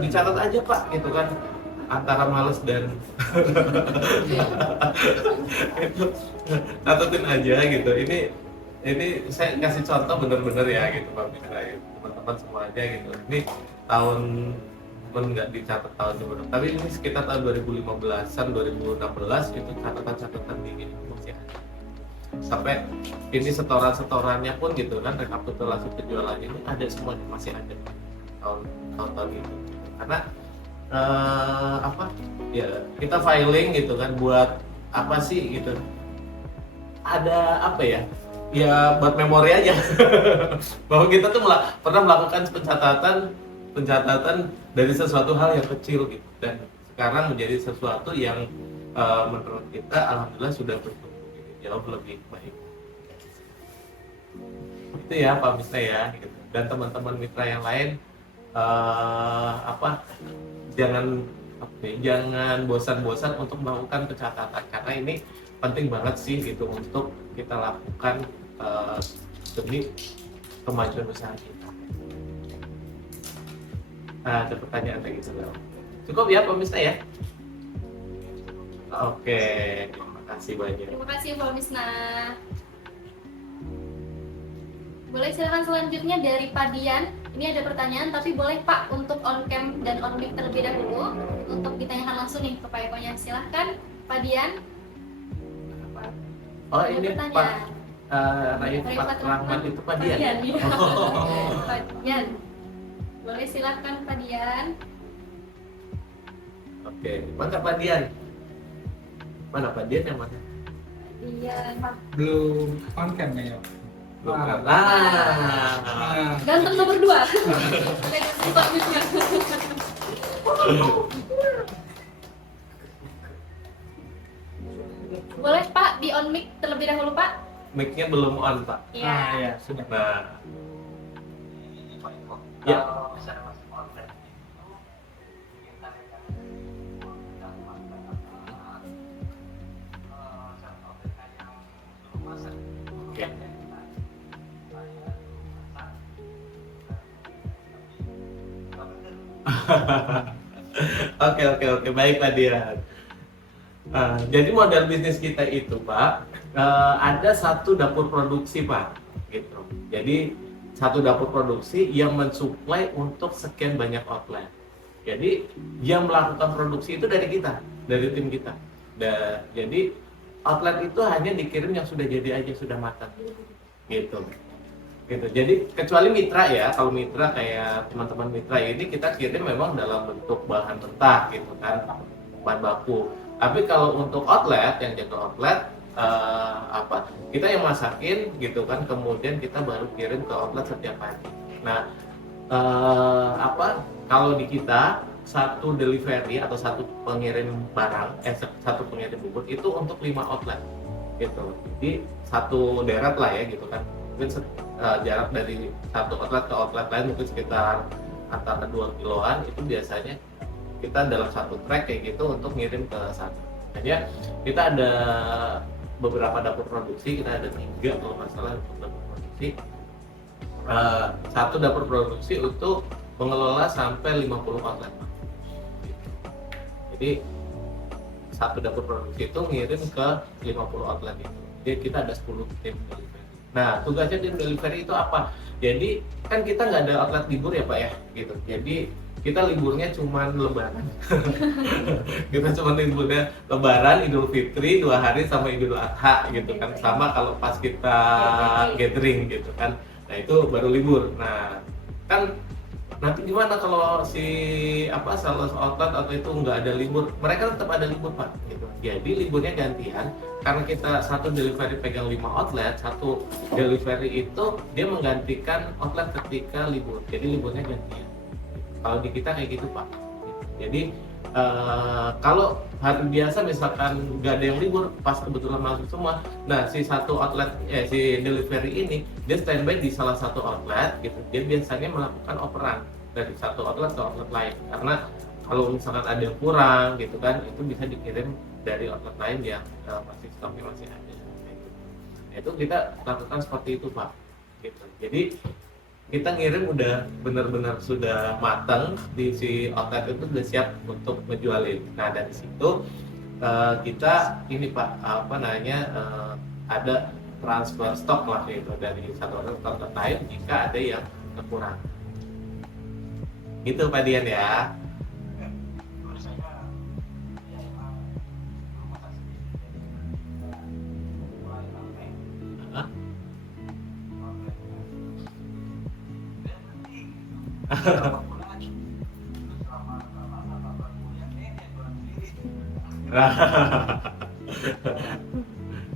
dicatat aja Pak gitu kan, antara males dan itu catatin aja gitu. Ini saya kasih contoh bener-bener ya gitu Pak Mitra, teman-teman semuanya gitu. Ini tahun nggak dicatat tahun sebelum, tapi ini sekitar tahun 2015-an 2016 itu catatan-catatan ini masih ada. Sampai ini setoran-setorannya pun gitu kan, rekapitulasi penjualan ini ada semuanya, masih ada tahun-tahun itu. Karena apa ya, kita filing gitu kan buat apa sih gitu, ada apa ya buat memori aja bahwa kita tuh pernah melakukan pencatatan dari sesuatu hal yang kecil gitu, dan sekarang menjadi sesuatu yang menurut kita alhamdulillah sudah bertumbuh jauh lebih baik. Itu ya Pak Mista ya gitu. Dan teman-teman mitra yang lain jangan bosan-bosan untuk melakukan pencatatan, karena ini penting banget sih gitu untuk kita lakukan demi kemajuan usaha kita. Nah, ada pertanyaan lagi gitu. Cukup ya Pak Mista ya? Oke, terima kasih banyak. Terima kasih Pak Misna. Boleh silakan selanjutnya dari Pak Dian. Ini ada pertanyaan, tapi boleh Pak untuk on cam dan on mic terlebih dahulu untuk ditanyakan langsung nih ke Pak Eko-nya. Silahkan Pak Dian. Oh Ada ini pertanyaan. Pak Raifat Rahman itu Pak Dian. Ya. Oh. Pak Dian. Boleh silakan Pak Dian. Oke, mana Pak Dian? Mana Pak Dian yang mana? Dian. Belum on cam ya. Belum. Ganteng nomor 2. Pak Misna. Boleh Pak di on mic terlebih dahulu Pak? Mic-nya belum on Pak. Iya. Ya, sudah. Nah. Ya. Ya. Oke, baik Pak Dian. Jadi model bisnis kita itu Pak, ada satu dapur produksi Pak, gitu. Jadi satu dapur produksi yang mensuplai untuk sekian banyak outlet. Jadi yang melakukan produksi itu dari kita, dari tim kita. Jadi outlet itu hanya dikirim yang sudah jadi aja, sudah matang, gitu. Jadi kecuali mitra ya, kalau mitra kayak teman-teman mitra ini kita kirim memang dalam bentuk bahan mentah gitu kan, bahan baku. Tapi kalau untuk outlet, yang jaga outlet kita yang masakin gitu kan, kemudian kita baru kirim ke outlet setiap hari. Nah kalau di kita satu delivery atau satu pengirim barang, satu pengirim bubur itu untuk 5 outlet gitu. Jadi satu deret lah ya gitu kan, mungkin jarak dari satu outlet ke outlet lain mungkin sekitar antara 2 kiloan, itu biasanya kita dalam satu track kayak gitu untuk ngirim ke sana. Hanya kita ada beberapa dapur produksi, kita ada 3 kalau nggak salah untuk dapur produksi. Satu dapur produksi untuk mengelola sampai 50 outlet. Jadi satu dapur produksi itu ngirim ke 50 outlet itu. Jadi kita ada 10 tim delivery. Nah, tugasnya tim delivery itu apa? Jadi kan kita nggak ada outlet libur ya Pak ya, gitu. Jadi kita liburnya cuma Lebaran. Kita cuma liburnya Lebaran, Idul Fitri 2 hari sama Idul Adha gitu kan. Sama kalau pas kita gathering gitu kan. Nah, itu baru libur. Nah, kan nanti gimana kalau si salah outlet atau itu nggak ada libur? Mereka tetap ada libur Pak. Gitu. Jadi liburnya gantian karena kita satu delivery pegang 5 outlet, satu delivery itu dia menggantikan outlet ketika libur. Jadi liburnya gantian. Kalau di kita kayak gitu Pak. Jadi kalau hari biasa misalkan nggak ada yang libur, pas kebetulan masuk semua, nah si satu outlet, si delivery ini dia standby di salah satu outlet gitu. Dia biasanya melakukan operan dari satu outlet ke outlet lain. Karena kalau misalkan ada yang kurang gitu kan, itu bisa dikirim dari outlet lain yang masih stoknya masih ada. Gitu. Nah, itu kita lakukan seperti itu Pak. Gitu. Jadi kita ngirim udah benar-benar sudah matang di si outlet itu udah siap untuk ngejualin. Nah dari situ kita ini Pak ada transfer stok lah itu dari satu outlet ke outlet lain jika ada yang kurang. Gitu Pak Dian ya.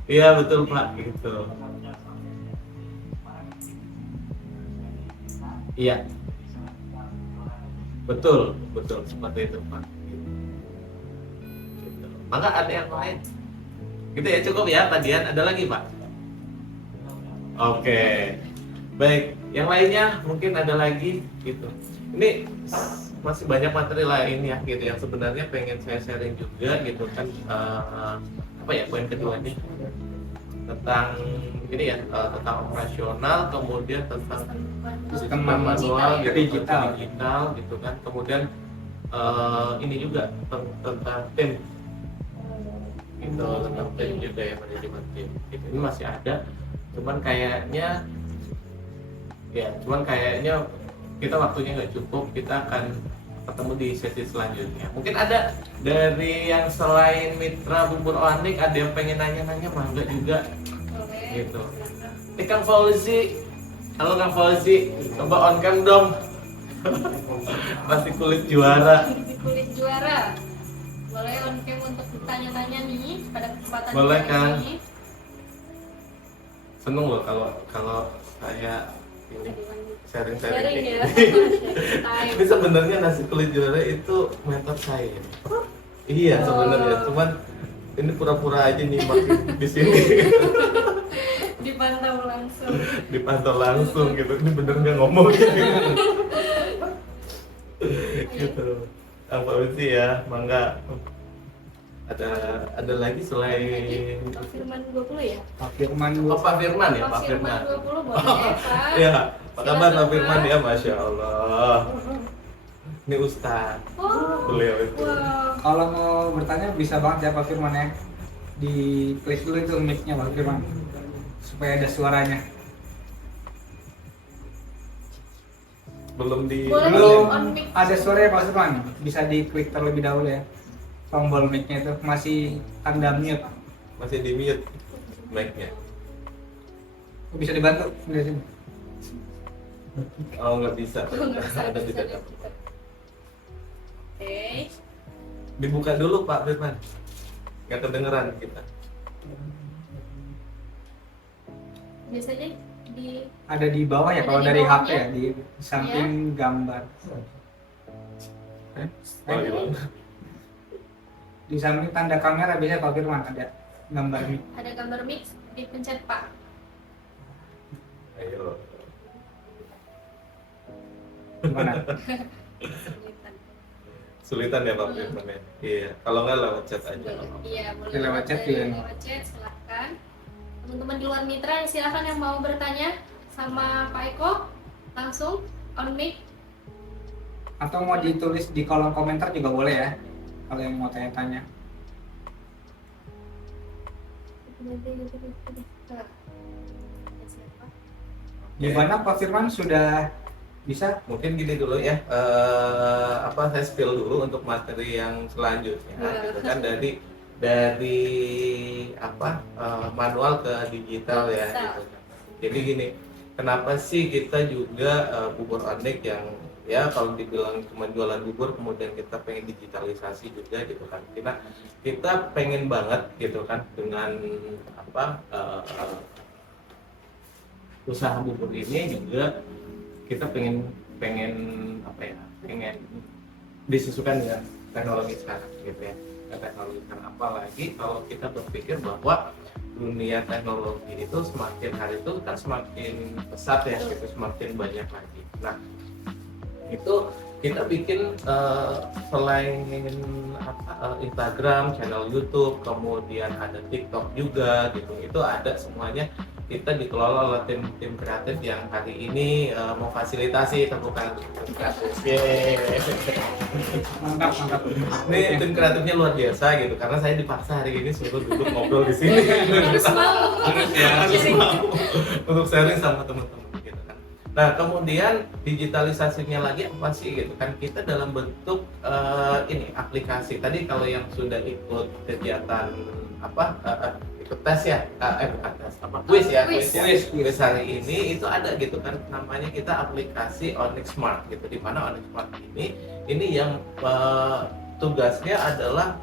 Iya betul Pak gitu. Iya betul seperti itu Pak. Gitu. Maka ada yang lain. Gitu ya cukup ya Pak Dian. Ada lagi Pak? Oke. Baik, yang lainnya mungkin ada lagi gitu. Ini masih banyak materi lain ya gitu yang sebenarnya pengen saya sharing juga gitu kan poin keduanya tentang ini ya tentang operasional, kemudian tentang sistem manual digital gitu kan, kemudian ini juga tentang tim gitu, tentang tim juga ya, manajemen tim gitu. Ini masih ada, cuman kayaknya kita waktunya nggak cukup. Kita akan ketemu di sesi selanjutnya. Mungkin ada dari yang selain mitra Bubur Onik ada yang pengen nanya-nanya, mangga juga. Boleh. Gitu. Kang Fauzi, halo Kang Fauzi, coba on cam dong. Masih kulit juara. Kulit juara. Boleh on cam untuk tanya-tanya nih pada kesempatan Boleh, kali Kang. ini. Seneng loh kalau saya ini sharing Sharing ya. Ini sebenarnya nasi kulit juara itu mentor saya. Iya sebenarnya, cuman ini pura-pura aja nih makin di sini. Dipantau langsung gitu. Ini bener nggak ngomong gitu. Apa sih ya, mangga. Ada lagi selain Pak Firman 20 ya? Pak Firman Pak Firman ya, Pak Firman Firman. 20 boleh Pak. Ya, apa kabar Pak Silakan, Firman Pak. ya, Masya Allah. Ini Ustaz, Oh, beliau itu. wow. Kalau mau bertanya bisa banget ya Pak Firman ya. Di klik dulu itu mic-nya Pak Firman supaya ada suaranya. Belum di Boleh. Belum on mic. ada suaranya Pak Firman. Bisa diklik terlebih dahulu ya. Tombol mic-nya itu masih tanda mute. masih di mute mic-nya. Bisa dibantu dari sini. Oh, nggak bisa. Nggak bisa, Ada bisa, tidak. bisa. Oke. Dibuka dulu Pak Firman. Nggak kedengeran kita. Biasanya di Ada di bawah ya Ada kalau di dari HP bawahnya. ya di samping gambar. Oh, gitu. Di samping tanda kamera biasanya Pak Firman ada gambar mic. ada gambar mix, dipencet Pak. Ayo. Gimana? Kesulitan. Sulitan ya Pak Firman ya. Iya. Kalau nggak lewat chat aja. Boleh. Iya, boleh Lewat chat dari ya. lewat chat, silahkan. Teman-teman di luar mitra silahkan yang mau bertanya sama Pak Eko langsung on mic. Atau mau ditulis di kolom komentar juga boleh ya. kalau yang mau tanya-tanya. Gimana Pak Firman, sudah bisa? Mungkin gini dulu ya, saya spill dulu untuk materi yang selanjutnya, gitu kan, dari manual ke digital ya, gitu kan. Jadi gini, kenapa sih kita juga bubur onyek yang ya kalau dibilang cuma jualan bubur kemudian kita pengen digitalisasi juga gitu kan, kita pengen banget gitu kan dengan usaha bubur ini juga kita pengen disesuaikan dengan teknologi sekarang gitu ya. Teknologi sekarang, apalagi kalau kita berpikir bahwa dunia teknologi itu semakin hari itu kan semakin pesat ya, gitu, semakin banyak lagi. Nah, itu kita bikin selain Instagram, channel YouTube, kemudian ada TikTok juga gitu. Itu ada semuanya, kita dikelola oleh tim kreatif yang hari ini mau fasilitasi temukan tim kreatif. Mantap. Ini tim kreatifnya luar biasa gitu, karena saya dipaksa hari ini suruh duduk ngobrol di sini. Harus mau. Harus mau untuk sharing sama teman-teman gitu kan. Nah, kemudian digitalisasinya lagi apa sih gitu kan? Kita dalam bentuk aplikasi. Tadi kalau yang sudah ikut kegiatan ikut tes ya, bukan tes, quiz hari ini itu ada gitu kan, namanya kita aplikasi Onyx Smart gitu, di mana Onyx Smart ini yang tugasnya adalah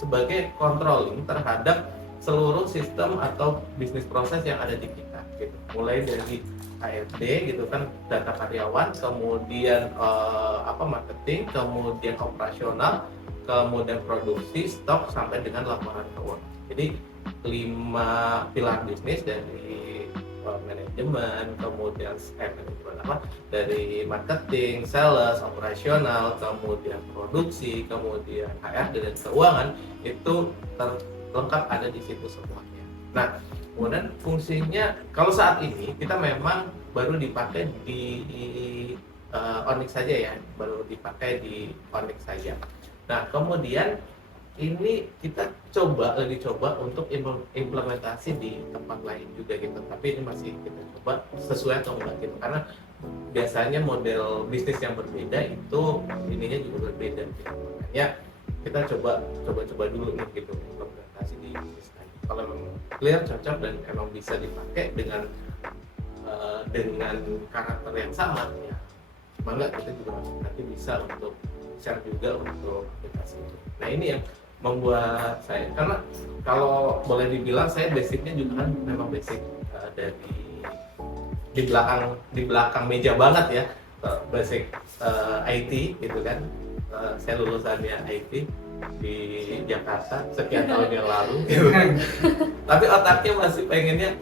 sebagai controlling terhadap seluruh sistem atau bisnis proses yang ada di kita gitu, mulai dari HRD gitu kan, data karyawan, kemudian marketing, kemudian operasional, kemudian produksi, stok, sampai dengan laporan keuangan. Jadi 5 pilar bisnis, dari manajemen, kemudian dari marketing, sales, operasional, kemudian produksi, kemudian HRD dan keuangan, itu lengkap ada di situ semuanya. Nah, kemudian fungsinya kalau saat ini kita memang baru dipakai di Onyx saja ya, baru dipakai di Onyx saja. Nah, kemudian ini kita lagi coba untuk implementasi di tempat lain juga gitu, tapi ini masih kita coba sesuai atau enggak gitu, karena biasanya model bisnis yang berbeda itu ininya juga berbeda gitu. Makanya kita coba dulu nih gitu implementasi di bisnis lain. Kalau memang clear, cocok, dan emang bisa dipakai dengan karakter yang sama ya, maka kita juga nanti bisa untuk share juga untuk aplikasi itu. Nah, ini yang membuat saya, karena kalau boleh dibilang saya basicnya juga kan memang basic dari di belakang meja banget ya, basic IT gitu kan. Saya lulusannya IT di Jakarta sekian tahun yang lalu gitu. Tapi otaknya masih pengennya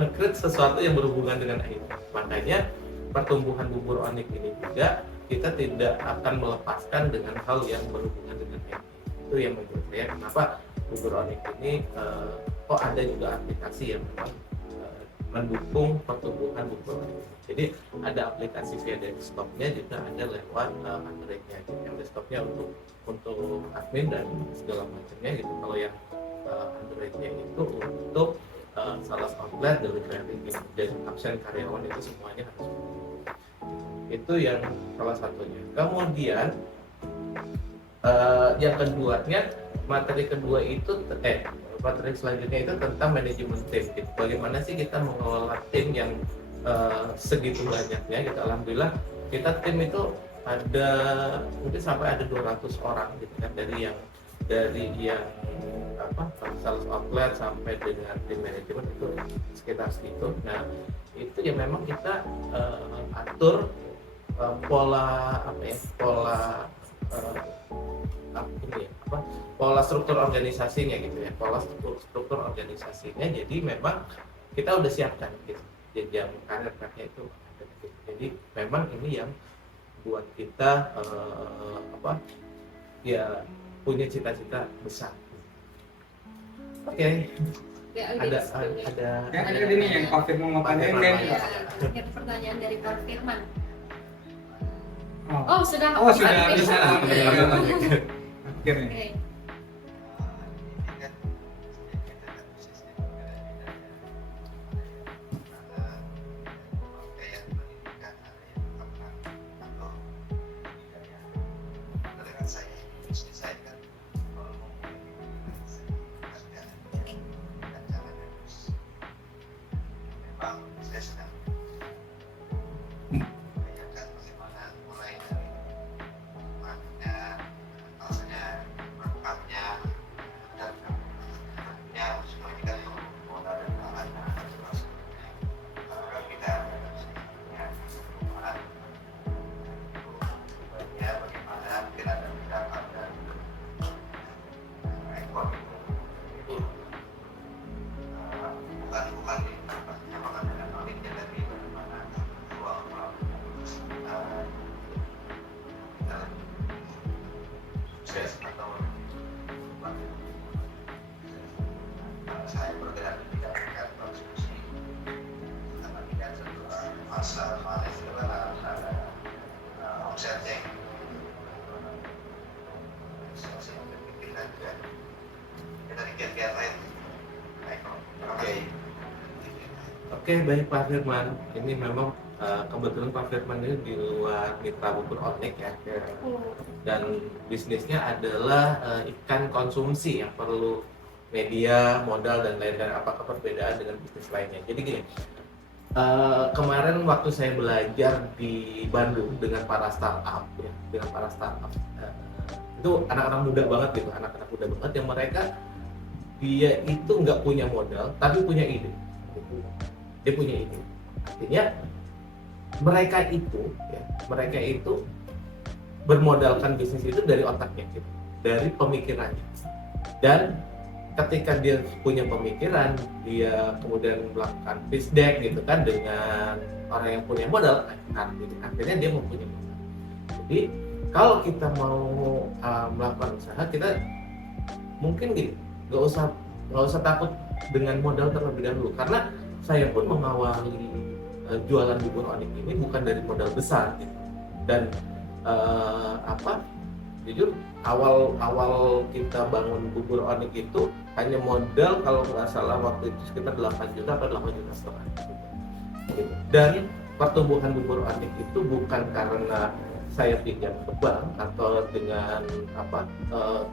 nge-create sesuatu yang berhubungan dengan IT. Makanya pertumbuhan bubur onyek ini juga kita tidak akan melepaskan dengan hal yang berhubungan dengan IT. Itu yang menurut saya kenapa bubur onyek ini ada juga aplikasi yang memang mendukung pertumbuhan bubur onyek. Jadi ada aplikasi via desktopnya, juga ada lewat Androidnya. Yang desktopnya untuk admin dan segala macamnya gitu. Kalau yang Androidnya itu untuk sales outlet, delivery, dan absen karyawan, itu semuanya harus. Itu yang salah satunya. Kemudian yang keduanya, materi selanjutnya itu tentang manajemen tim. Bagaimana sih kita mengelola tim yang segitu banyaknya gitu. Alhamdulillah kita tim itu ada mungkin sampai ada 200 orang gitu kan, dari yang sales outlet sampai dengan tim manajemen itu sekitar segitu. Nah, itu ya memang kita atur pola struktur organisasinya gitu ya, struktur organisasinya. Jadi memang kita udah siapkan gitu, jenjang karirnya itu ada gitu. Jadi memang ini yang buat kita punya cita-cita besar. Oke. Ada ini yang Pak Firman mau tanyain kan? Ada pertanyaan dari Pak Firman. Sudah bisa. akhirnya. Oke. Saya bergerak di bidang konsumsi karena tidak sesuai pasar Malaysia itu kan harus ada omsetnya yang berpikirkan juga kita kiat-kiat lain. Baik, terima kasih. Oke, baik Pak Firman. Ini memang kebetulan Pak Firman ini di luar mitra bubur onyek ya. Dan bisnisnya adalah ikan konsumsi yang perlu media, modal dan lain-lain. Apakah perbedaan dengan bisnis lainnya? Jadi gini, kemarin waktu saya belajar di Bandung dengan para startup, itu anak-anak muda banget gitu, anak-anak muda banget yang mereka dia itu nggak punya modal tapi punya ide. Dia punya ide. Artinya mereka itu bermodalkan bisnis itu dari otaknya gitu, dari pemikirannya. Dan ketika dia punya pemikiran, dia kemudian melakukan pitch deck gitu kan dengan orang yang punya modal, akhirnya dia mempunyai modal. Jadi kalau kita mau melakukan usaha, kita mungkin gini, nggak usah takut dengan modal terlebih dahulu, karena saya pun mengawali jualan bubur onyek ini bukan dari modal besar gitu. Dan jujur awal kita bangun bubur onyek itu hanya modal kalau nggak salah waktu itu sekitar 8 juta atau 8 juta setengah gitu. Dan pertumbuhan bubur onyek itu bukan karena saya pinjam ke bank atau dengan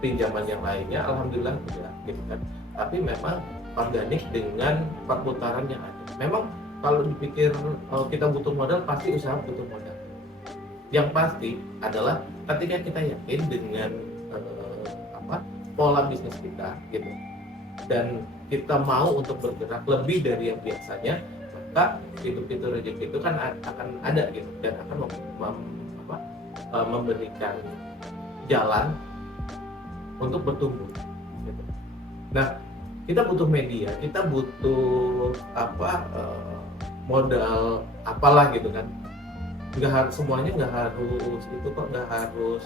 pinjaman yang lainnya, alhamdulillah tidak gitu kan. Tapi memang organik dengan perputaran yang ada. Memang kalau dipikir kita butuh modal, pasti usaha butuh modal. Yang pasti adalah ketika kita yakin dengan pola bisnis kita gitu, dan kita mau untuk bergerak lebih dari yang biasanya, maka pintu-pintu rezeki itu kan akan ada gitu, dan akan memberikan jalan untuk bertumbuh gitu. Nah, kita butuh media, kita butuh modal apalah gitu kan. Semuanya nggak harus itu kok, nggak harus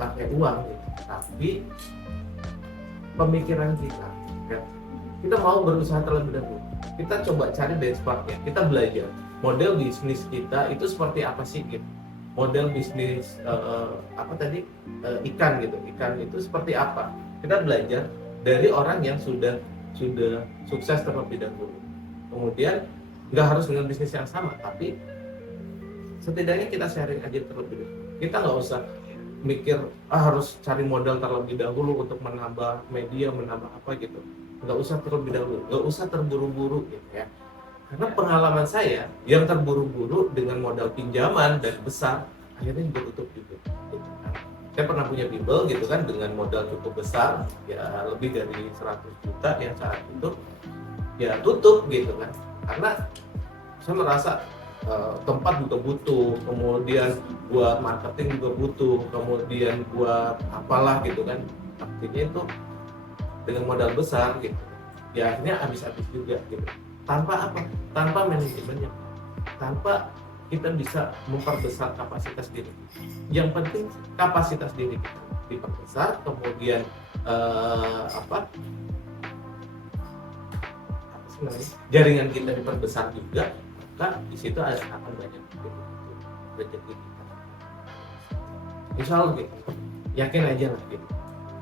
pakai uang gitu. Tapi pemikiran kita ya, kita mau berusaha terlebih dahulu, kita coba cari benchmarknya, kita belajar model bisnis kita itu seperti apa sih gitu. Model bisnis ikan gitu, ikan itu seperti apa, kita belajar dari orang yang sudah sukses terlebih dahulu. Kemudian nggak harus dengan bisnis yang sama, tapi setidaknya kita sharing aja terlebih dahulu. Kita nggak usah mikir harus cari modal terlebih dahulu untuk menambah media, menambah apa gitu. Nggak usah terlebih dahulu, nggak usah terburu-buru gitu ya. Karena pengalaman saya yang terburu-buru dengan modal pinjaman dan besar, akhirnya juga tutup juga. Gitu. Saya pernah punya bimbel gitu kan dengan modal cukup besar, ya lebih dari 100 juta yang saat itu, ya tutup gitu kan. Karena saya merasa tempat juga butuh, kemudian buat marketing juga butuh, kemudian buat apalah gitu kan. Artinya itu dengan modal besar gitu, ya akhirnya habis-habis juga gitu. Tanpa manajemennya, tanpa kita bisa memperbesar kapasitas diri. Yang penting kapasitas diri kita diperbesar, kemudian jaringan kita diperbesar juga, maka di situ akan banyak rezeki kita. Insya Allah gitu, yakin aja lah gitu.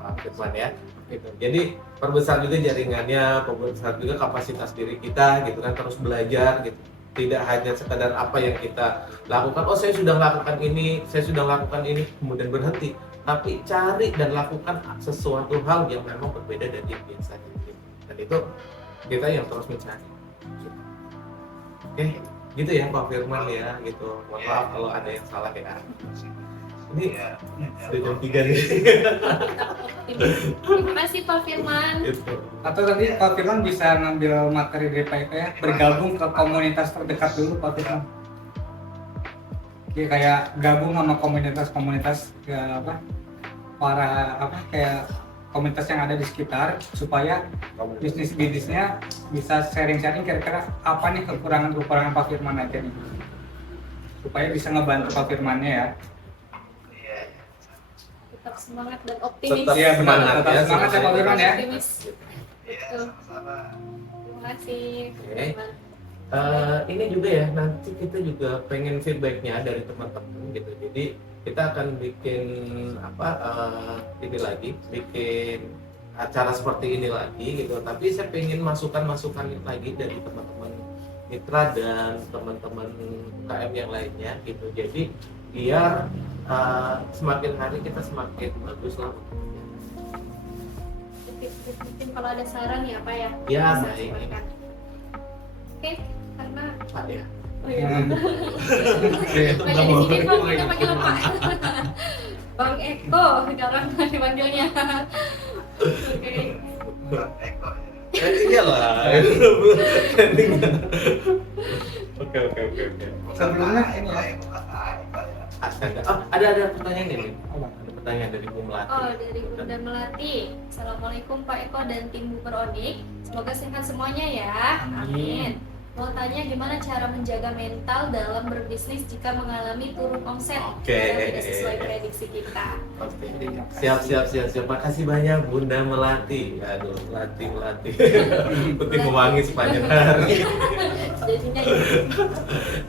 Pak Firman ya. Gitu. Jadi perbesar juga jaringannya, perbesar juga kapasitas diri kita gitu kan, terus belajar gitu. Tidak hanya sekadar apa yang kita lakukan, oh saya sudah lakukan ini, kemudian berhenti. Tapi cari dan lakukan sesuatu hal yang memang berbeda dari yang biasa. Dan itu kita yang terus mencari. Oke, gitu ya Pak Firman ya, gitu. Mohon maaf kalau ada yang salah ya. Ini sudah jam 3 nih. Terima kasih Pak Firman. Gitu. Atau nanti Pak Firman bisa ngambil materi dari Pak Eko ya, bergabung ke komunitas terdekat dulu Pak Firman. Oke, kayak gabung sama komunitas-komunitas kayak komunitas yang ada di sekitar, supaya bisnisnya bisa sharing-sharing kira-kira apa nih kekurangan Pak Firman aja nih, supaya bisa ngebantu Pak Firmannya ya. Tetap semangat dan optimis. Tetap Iya benar, semangat tetap ya, semangat ya Pak Firman ya. Optimis. Iya, Betul. sama-sama. Terima kasih. Oke. Ini juga ya, nanti kita juga pengen feedbacknya dari teman-teman gitu. Jadi kita akan bikin bikin acara seperti ini lagi gitu. Tapi saya pengen masukan-masukan lagi dari teman-teman mitra dan teman-teman UKM yang lainnya gitu. Jadi biar semakin hari kita semakin bagus lah. Mungkin kalau ada saran ya Pak ya. Ya, bisa baik. sampaikan. Oke, karena Pak ya. oh iya. Itu Banyak di sini Bang, kita panggil Pak. Bang Eko, sekarang dipanggilnya. Oke. Eko ya. Iyalah. Oke. Sebelumnya ini ya. Astaga. Oh, ada pertanyaan ini. Ada pertanyaan dari Bu Melati. Oh, dari Bunda Melati. Assalamualaikum Pak Eko dan tim Buper Onik. Semoga sehat semuanya ya. Amin. Mau tanya gimana cara menjaga mental dalam berbisnis jika mengalami turun omset Oke. dan tidak sesuai prediksi kita. Oke. Siap. Makasih banyak Bunda Melati. Aduh, Melati. Putih mewangi sepanjang hari. Jadinya gitu.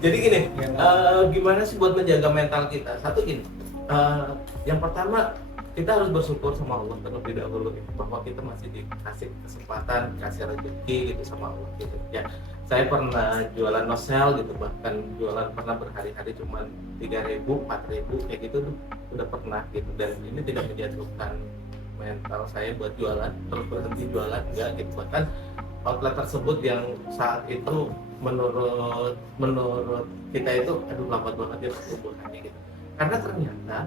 Jadi gini, gimana sih buat menjaga mental kita? Satu gini, yang pertama kita harus bersyukur sama Allah terlebih dahulu gitu, bahwa kita masih dikasih kesempatan, dikasih rezeki gitu sama Allah gitu. Ya, saya pernah jualan nosel gitu, bahkan jualan pernah berhari-hari cuma 3.000, 4.000 kayak gitu udah pernah gitu. Dan ini tidak menjatuhkan mental saya buat jualan, terus berhenti jualan enggak gitu. Bahkan outlet tersebut yang saat itu menurut kita itu aduh lambat banget ya pertumbuhannya gitu. Karena ternyata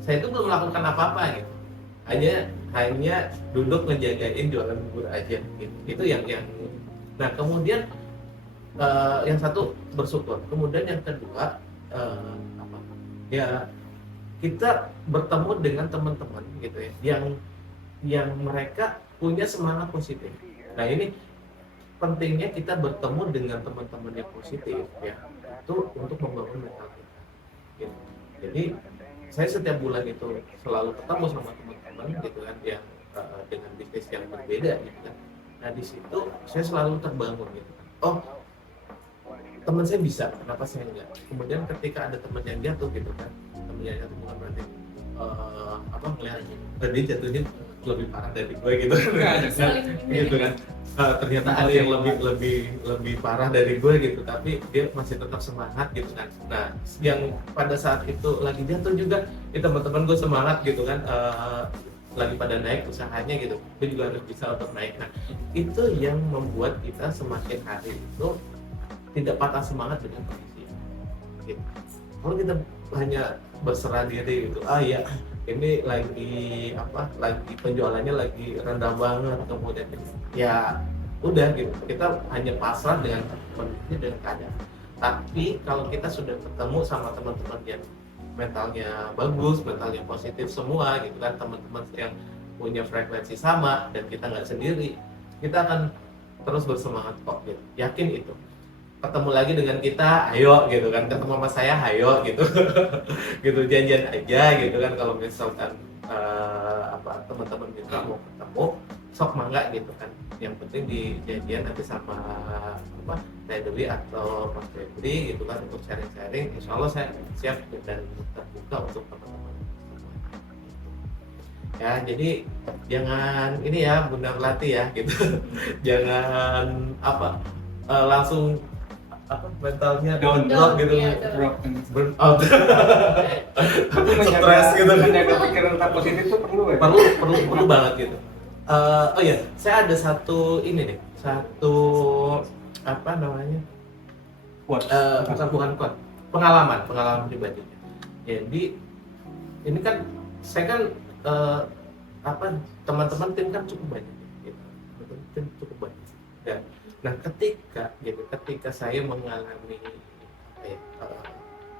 saya itu belum melakukan apa-apa gitu. Hanya duduk ngejagain jualan bubur aja gitu. Itu yang nah kemudian yang satu bersyukur. Kemudian yang kedua ya kita bertemu dengan teman-teman gitu ya yang mereka punya semangat positif. Nah, ini pentingnya kita bertemu dengan teman-teman yang positif ya, itu untuk membangun mental kita gitu. Jadi saya setiap bulan itu selalu ketemu sama teman-teman gitu kan yang dengan bisnis yang berbeda gitu kan. Nah di situ saya selalu terbangun gitu kan. Oh, teman saya bisa, kenapa saya enggak? Kemudian ketika ada teman yang jatuh gitu kan, teman yang jatuh bukan berarti melihat dia jatuhnya lebih parah dari gue gitu kan. Gitu kan. Ternyata ada yang lebih parah dari gue gitu, tapi dia masih tetap semangat gitu kan. Nah, yang pada saat itu lagi jatuh juga, teman-teman gue semangat gitu kan, lagi pada naik usahanya gitu, gue juga harus bisa untuk naik. Nah, itu yang membuat kita semakin hari itu tidak patah semangat dengan kondisi gitu. Kalau kita hanya berserah diri gitu, ya ini lagi penjualannya lagi rendah banget, kemudian ya udah gitu, kita hanya pasrah dengan kondisi, dengan keadaan. Tapi kalau kita sudah ketemu sama teman-teman yang mentalnya bagus, mentalnya positif semua gitu kan, teman-teman yang punya frekuensi sama dan kita nggak sendiri, kita akan terus bersemangat kok gitu, yakin itu. Ketemu lagi dengan kita, ayo gitu kan, ketemu sama saya, ayo gitu. Gitu, janjian aja gitu kan, kalau misalkan teman-teman kita mau ketemu, sok mangga gitu kan. Yang penting di janjian nanti sama saya Dewi atau Mas Febri gitu kan, untuk sharing-sharing. Insya Allah saya siap dan terbuka untuk teman-teman. Ya, jadi jangan ini ya Bunda Melati ya gitu. Jangan langsung mentalnya Down. drop gitu. Iya, Drop. Burn out. Tapi Stres gitu. menjaga pikiran tetap positif itu perlu ya. Perlu banget gitu. Oh iya, saya ada satu apa namanya? Bukan quote. Pengalaman pribadi. Jadi ini kan saya kan teman-teman tim kan cukup banyak gitu. Tim cukup banyak. Ya. Nah, ketika saya mengalami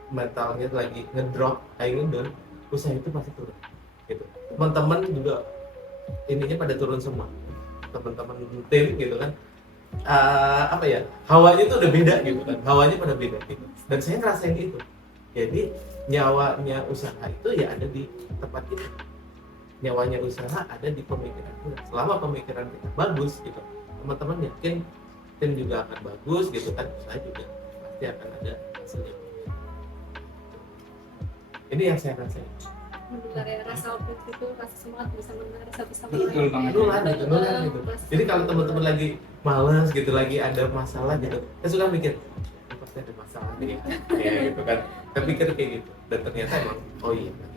mentalnya lagi ngedrop, kayak ngedon, usaha itu pasti turun. Gitu. Teman-teman juga ininya pada turun semua. Teman-teman tim gitu kan. Hawanya itu udah beda gitu kan. Hawanya pada beda gitu. Dan saya ngerasain itu. Jadi nyawanya usaha itu ya ada di tempat kita. Nyawanya usaha ada di pemikiran kita. Selama pemikiran kita bagus gitu, teman-teman yakin tim juga akan bagus gitu kan, usaha juga pasti akan ada hasilnya. Ini yang saya rasain. Mendengar ya, rasa optimis itu, rasa semangat bisa menarik satu sama Betul lain. banget. Nular gitu. Jadi kalau teman-teman lagi malas gitu, lagi ada masalah gitu, saya suka mikir, pasti ada masalah nih ya gitu kan. Saya pikir kayak gitu, dan ternyata emang, oh iya gitu.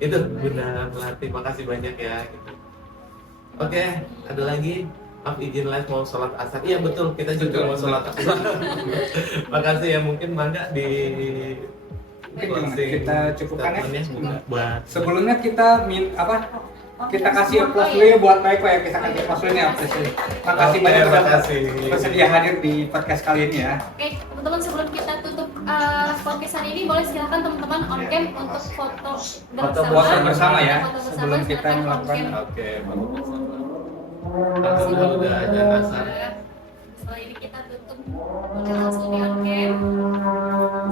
Itu Bunda Melati, makasih banyak ya gitu. Oke, ada lagi? Maaf izin live mau sholat asar. Iya betul, kita juga mau sholat asar. Makasih ya, mungkin Mangga di Mungkin kita cukupkan ya. Buat Sebelumnya kita kita kasih applause dulu ya buat Baiko ya, kita kasih applause dulu nih apresiasi. Makasih Oke, banyak udah makasih. bersedia hadir di podcast kali ini ya. Oke, teman-teman sebelum kita tutup podcastan ini, boleh silakan teman-teman on cam untuk foto bersama ya, Foto bersama, sebelum kita silakan on melakukan cam. Oke, baru bersama. Alhamdulillah udah aja asar. Setelah ini kita tutup, boleh langsung di on cam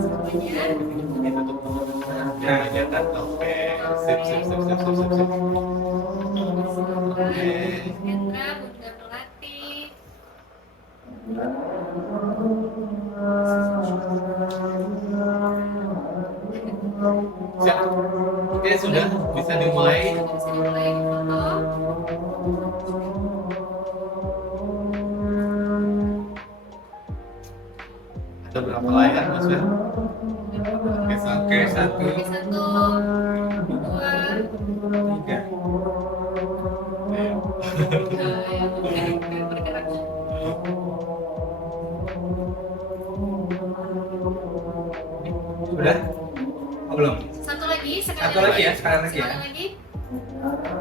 semuanya. Ditutup dulu. Ya, jangan. Oke, sip. Oke. Hendra, Bunda Melati. Siap. Oke, sudah bisa dimulai. Bisa dimulai foto. Ada berapa layar, Mas Fer? Oke, Oke, satu, Oke, 1, 2, tiga. bergerak. Sudah? Oh, belum. Satu lagi, sekali Satu lagi ya, sekali lagi ya. Sekali lagi.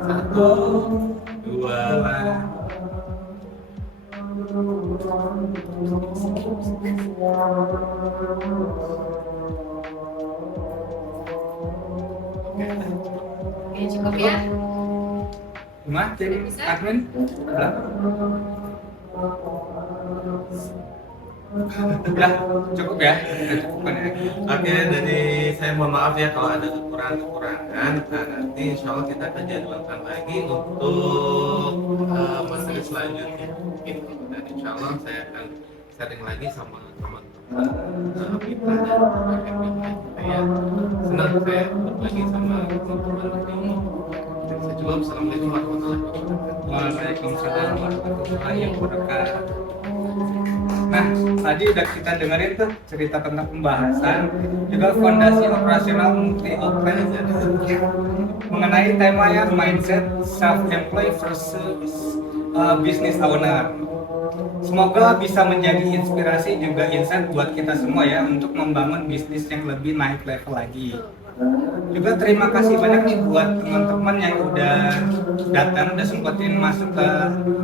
Satu, dua, Oke, cukup ya. Gimana? Jadi Bisa? admin? Udah? Udah, cukup ya? Udah cukupkan ya? Oke, jadi saya mohon maaf ya kalau ada kekurangan. Nah, nanti insya Allah kita akan jadwalkan lagi untuk materi selanjutnya. Gitu. Dan insya Allah saya akan sharing lagi sama teman-teman kita dan rekan saya. Senang saya berbagi sama teman-teman ini. Dan saya cukup. Assalamualaikum warahmatullahi wabarakatuh. Waalaikumsalam warahmatullahi wabarakatuh. Nah, tadi udah kita dengerin tuh cerita tentang pembahasan juga fondasi operasional multi outlet mengenai tema yang mindset self-employed versus business owner. Semoga bisa menjadi inspirasi juga insight buat kita semua ya untuk membangun bisnis yang lebih naik level lagi. Juga terima kasih banyak nih buat teman-teman yang udah datang, udah sempetin masuk ke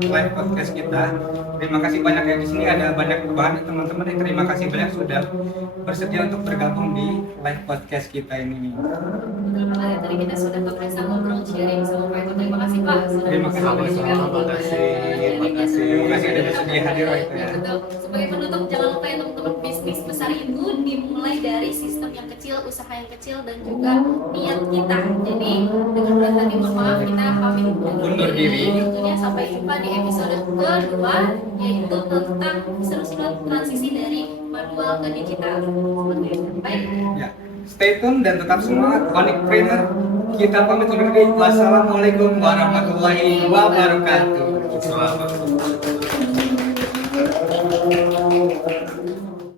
live podcast kita. Terima kasih banyak ya, di sini ada banyak banget teman-teman yang terima kasih banyak sudah bersedia untuk bergabung di live podcast kita ini. Kemarin tadi kita sudah kepresa ngobrol sharing sama Pak Eko. Terima kasih Pak sudah Terima kasih. bersama Terima kasih. Terima kasih udah bersedia hadir Pak Eko ya. Betul. Sebagai penutup, jangan lupa ya teman-teman, bisnis besar itu dimulai dari sistem yang kecil, usaha yang kecil, dan juga niat kita. Jadi dengan berat hati mohon maaf kita pamit Undur diri. Tentunya sampai jumpa di episode kedua, yaitu tentang seru-seru transisi dari manual ke digital. Seperti itu. Baik. Ya, Stay tune dan tetap semangat Onikpreneur. Kita pamit undur diri. Wassalamualaikum warahmatullahi wabarakatuh. Selamat